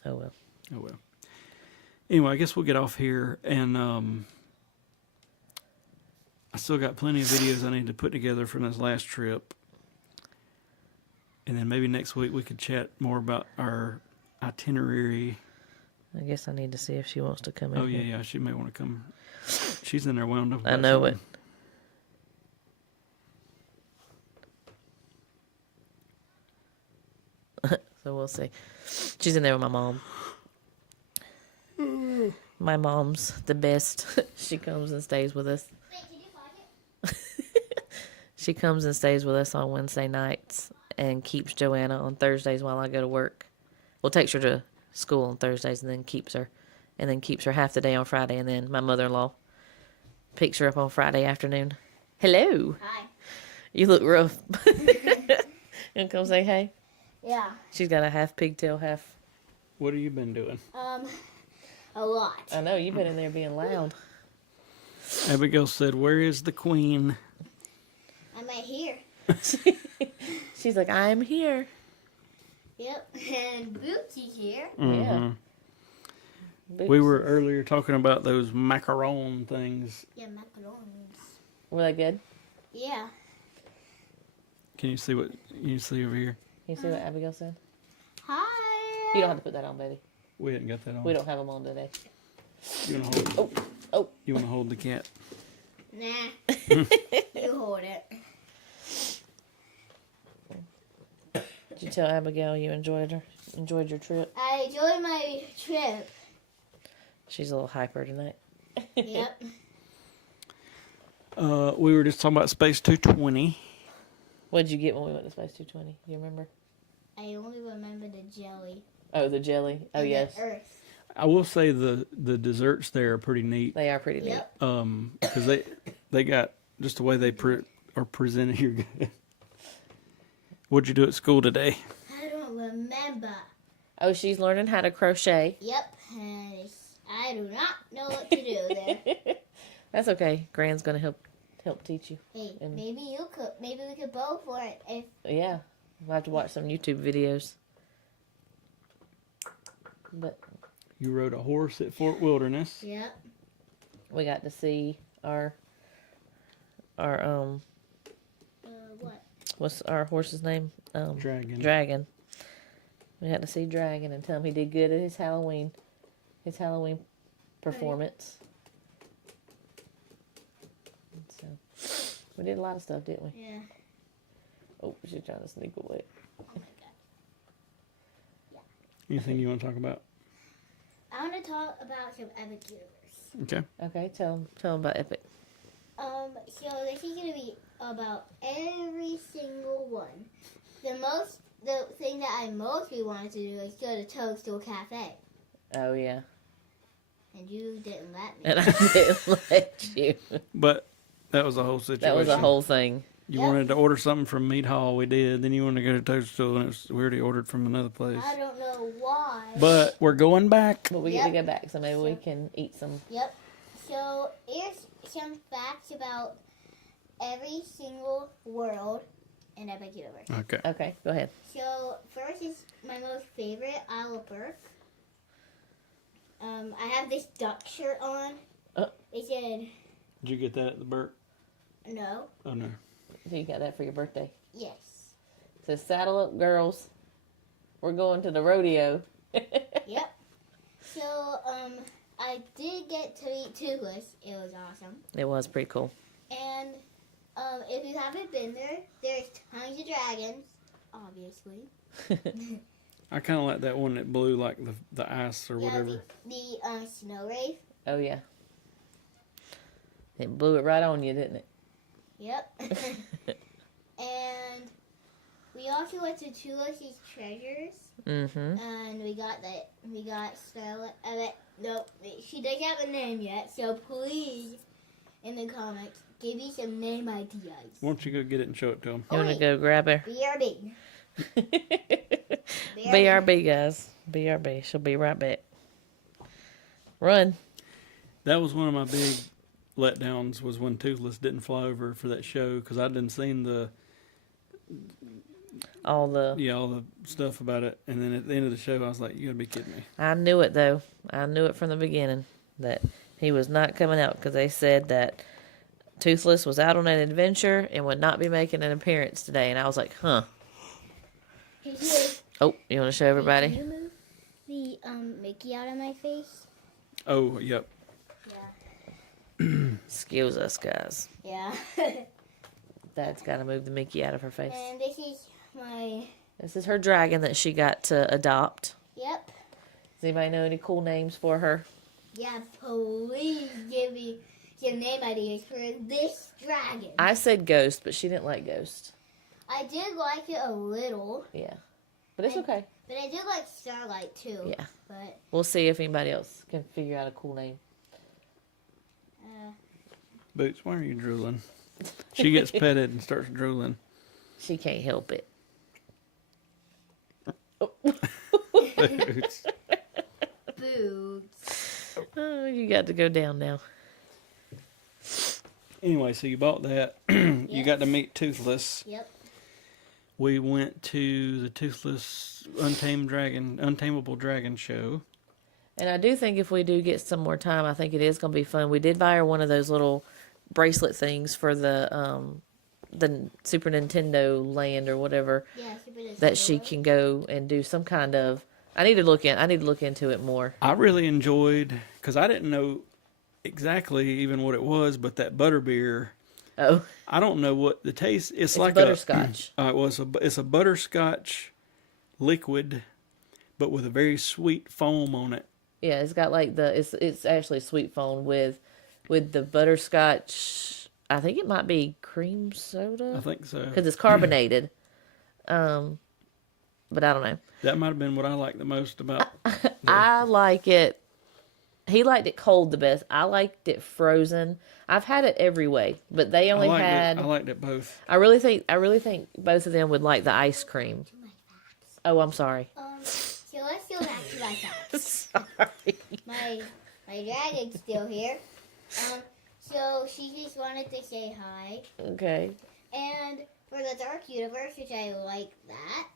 Oh well. Oh well. Anyway, I guess we'll get off here, and I still got plenty of videos I need to put together from this last trip. And then maybe next week we could chat more about our itinerary. I guess I need to see if she wants to come in. Oh, yeah, she may want to come. She's in there wound up. I know it. So we'll see. She's in there with my mom. My mom's the best. She comes and stays with us. Wait, did you find it? She comes and stays with us on Wednesday nights and keeps Joanna on Thursdays while I go to work. Well, takes her to school on Thursdays and then keeps her. And then keeps her half the day on Friday. And then my mother-in-law picks her up on Friday afternoon. Hello. Hi. You look rough. You come say hey? Yeah. She's got a half pigtail, half... What have you been doing? A lot. I know, you've been in there being loud. Abigail said, "Where is the queen?" I'm right here. She's like, I'm here. Yep. And Bootsy's here. Mhm. Yeah. We were earlier talking about those macaron things. Yeah, macarons. Were they good? Yeah. Can you see what you see over here? Can you see what Abigail said? Hi. You don't have to put that on, baby. We hadn't got that on. We don't have them on today. You want to hold? Oh. You want to hold the cat? Nah. You hold it. Did you tell Abigail you enjoyed your trip? I enjoyed my trip. She's a little hyper tonight. Yep. We were just talking about Space 220. What did you get when we went to Space 220? Do you remember? I only remember the jelly. Oh, the jelly. Oh, and yes. The earth. I will say the desserts there are pretty neat. They are pretty neat. Yep. Because they got just the way they are presented here. What'd you do at school today? I don't remember. Oh, she's learning how to crochet. Yep. And I do not know what to do there. That's okay. Gran's gonna help teach you. Hey, And- maybe you could. Maybe we could both for it. If Yeah, we'll have to watch some YouTube videos. But You rode a horse at Fort Wilderness. Yep. we got to see our What? what's our horse's name? Dragon. Dragon. We got to see Dragon and tell him he did good at his Halloween performance. So we did a lot of stuff, didn't we? Yeah. Oh, she's trying to sneak away. Oh my god. Anything you want to talk about? I want to talk about some epic universe. Okay. Okay, tell him about Epic. So this is gonna be about every single one. The thing that I mostly wanted to do is go to Toadstool Cafe, Oh yeah, and you didn't let me. and I didn't let you. But that was a whole situation. That was a whole thing. You Yep. wanted to order something from Meat Hall, we did. Then you wanted to go to Toadstool, and we already ordered from another place. I don't know why. But we're going back. But we get to go back, so maybe we can eat some. Yep. So here's some facts about every single world in Epic Universe. Okay. Okay, go ahead. So first is my most favorite, Isle of Burke. I have this duck shirt on. It said Did you get that at the Burke? no. Oh, no. So you got that for your birthday. Yes. It says, "Saddle up, girls. We're going to the rodeo." Yep. So I did get to meet Toothless. It was awesome. It was pretty cool. And if you haven't been there, there's tons of dragons, obviously. I kind of like that one that blew like the ice or Yeah, whatever. the snow wraith. Oh yeah. It blew it right on you, didn't it? Yep. And we also went to Toothless's Treasures, Mm-hmm. and we got Starlight. Nope, she doesn't have a name yet. So please, in the comments, give me some name ideas. Why don't you go get it and show it to them? You want to wait. go grab her? BRB. BRB, guys. BRB. She'll be right back. Run. That was one of my big letdowns was when Toothless didn't fly over for that show because I didn't seen All the. all the stuff about it, and then at the end of the show I was like, you gotta be kidding me. I knew it though. I knew it from the beginning that he was not coming out because they said that Toothless was out on an adventure and would not be making an appearance today. And I was like, huh. Oh, you want to show Can everybody? you move the Mickey out of my face? Oh, yep. Yeah. Excuse us, guys. Yeah. Dad's got to move the Mickey out of her face. And this is my. This is her dragon that she got to adopt. Yep. Does anybody know any cool names for her? Yeah, please give me some name ideas for this dragon. I said Ghost, but she didn't like Ghost. I did like it a little, Yeah. But it's okay. but I did like Starlight too. Yeah. But We'll see if anybody else can figure out a cool name. Boots, why are you drooling? She gets petted and starts drooling. She can't help it. Boots. Boots. Oh, you got to go down now. Anyway, so you bought that. You got to meet Toothless. Yep. We went to the Toothless Untamable Dragon show. And I do think if we do get some more time, I think it is going to be fun. We did buy her one of those little bracelet things for the Super Nintendo Land or whatever Yeah, Super Nintendo that she World. can go and do some kind of. I need to look into it more. I really enjoyed, because I didn't know exactly even what it was, but that butterbeer. Oh, I don't know what the taste. It's like butterscotch. It's a butterscotch liquid, but with a very sweet foam on it. Yeah, it's got like it's actually sweet foam with the butterscotch. I think it might be cream soda. I think so. Because it's carbonated. But I don't know. That might have been what I liked the most about. I like it. He liked it cold the best. I liked it frozen. I've had it every way, but they only had. I liked it both. I really think both of them would like the ice cream. Oh, I'm sorry. So let's go back to my facts. Sorry. My dragon's still here. So she just wanted to say hi. Okay. And for the Dark Universe, which I like that,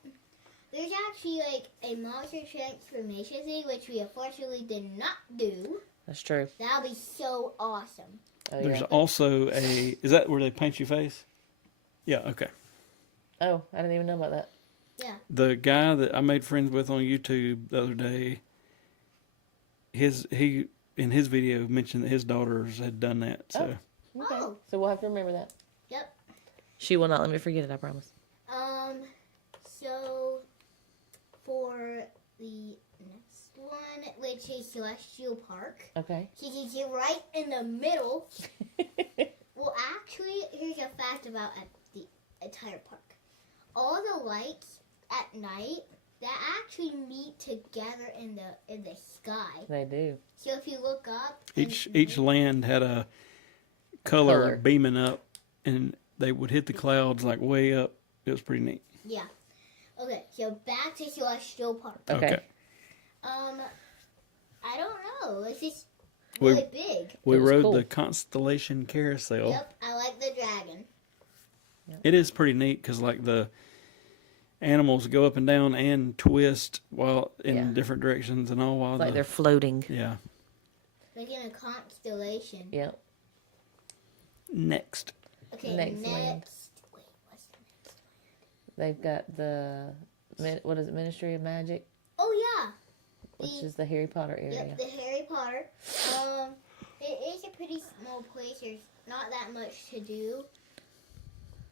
there's actually like a monster transformation thing, which we unfortunately did not do. That's true. That'll be so awesome. Oh, There's yeah. also a. Is that where they paint your face? Yeah. Okay. Oh, I didn't even know about that. Yeah. The guy that I made friends with on YouTube the other day, he in his video mentioned that his daughters had done that. So Okay. Oh. So we'll have to remember that. Yep. She will not let me forget it, I promise. So for the next one, which is Celestial Park, Okay. she can get right in the middle. Well, actually, here's a fact about the entire park. All the lights at night that actually meet together in the sky. They do. So if you look up, each land had a color Color. beaming up, and they would hit the clouds like way up. It was pretty neat. yeah. Okay, so back to Celestial Park. Okay. I don't know. It's just We- really big. We It was rode cool. the Constellation Carousel. Yep, I like the dragon. It is pretty neat because like the animals go up and down and twist while in Yeah. different directions and all while It's like they're floating. yeah. Like in a constellation. Yep. Next, Okay, Next next. land. Wait, what's the next? They've got what is it, Ministry of Magic, Oh yeah. which is the Harry Potter area. Yep, the Harry Potter. It is a pretty small place. There's not that much to do,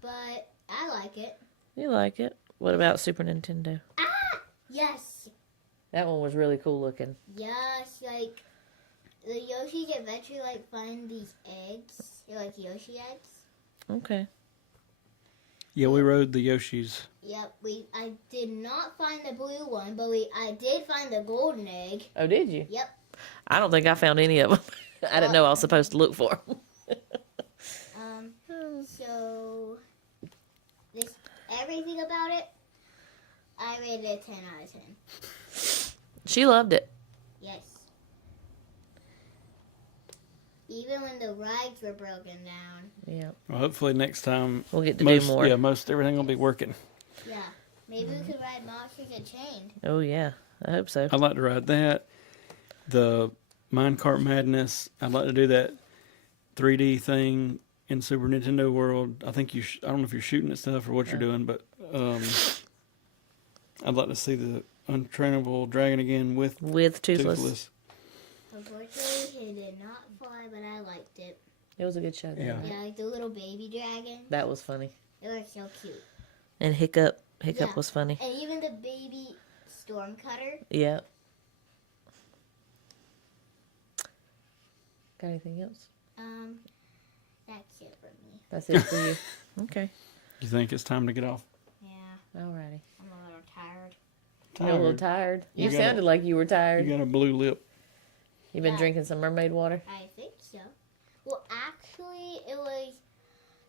but I like it. You like it? What about Super Nintendo? Yes, That one was really cool looking. yes. Like the Yoshi's Adventure, like find these eggs. They're like Yoshi eggs. Okay. yeah, we rode the Yoshis. Yep. I did not find the blue one, but I did find the golden egg. Oh, did you? Yep. I don't think I found any of them. I didn't know I was supposed to look for them. So this everything about it, I rated it 10 out of 10. She loved it. Yes. Even when the rides were broken down. Yeah. Well, hopefully next time We'll get to most do more. yeah most everything will be working. Yeah. Maybe we could ride Monsters Unchained. Oh, yeah. I hope so. I'd like to ride that. The Minecart Madness. I'd like to do that 3D thing in Super Nintendo World. I think I don't know if you're shooting at stuff or what you're doing, but I'd like to see the Untrainable Dragon again with With Toothless. Toothless. Unfortunately, he did not fly, but I liked it. It was a good show. Though, Yeah. right? Yeah, like the little baby dragon. That was funny. They were so cute. And Hiccup. Yeah. Was funny. And even the baby Stormcutter. Yeah. Got anything else? That's it for me. That's it for you. Okay. You think it's time to get off? Yeah, Alrighty. I'm a little tired. You're a little tired. You You got sounded like you were You tired. got a blue lip. You've been Yeah. drinking some mermaid water? I think so. Well, actually, it was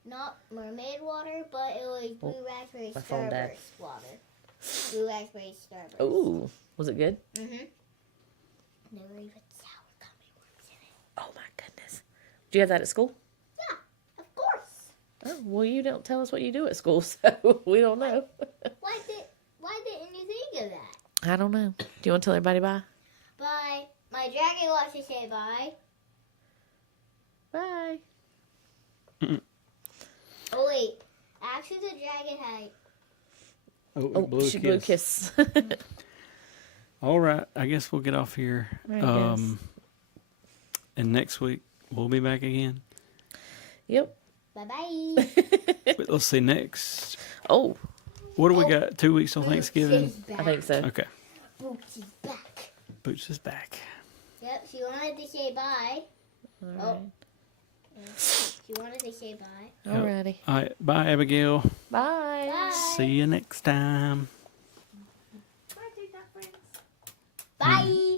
not mermaid water, but it was blue raspberry my phone died. starburst water. Blue raspberry starburst. Ooh. Was it good? Mhm. There were even sour gummy worms in it. Oh my goodness. Do you have that at school? Yeah, of course. Oh, well, you don't tell us what you do at school, so we don't know. Why didn't you think of that? I don't know. Do you want to tell everybody bye? Bye. My dragon wants to say bye. Bye. Oh wait, actually the dragon had. Oh, she blew a kiss. All right, I guess we'll get off here. I guess. And next week we'll be back again. Yep. Bye bye. But let's see next. Oh, What do we got? 2 weeks till Thanksgiving. I think so. Okay, Boots is back. Boots is back. Yep, she wanted to say bye. All She wanted to say bye. right. Alrighty. All right, bye, Abigail. Bye. Bye. See you next time. Bye.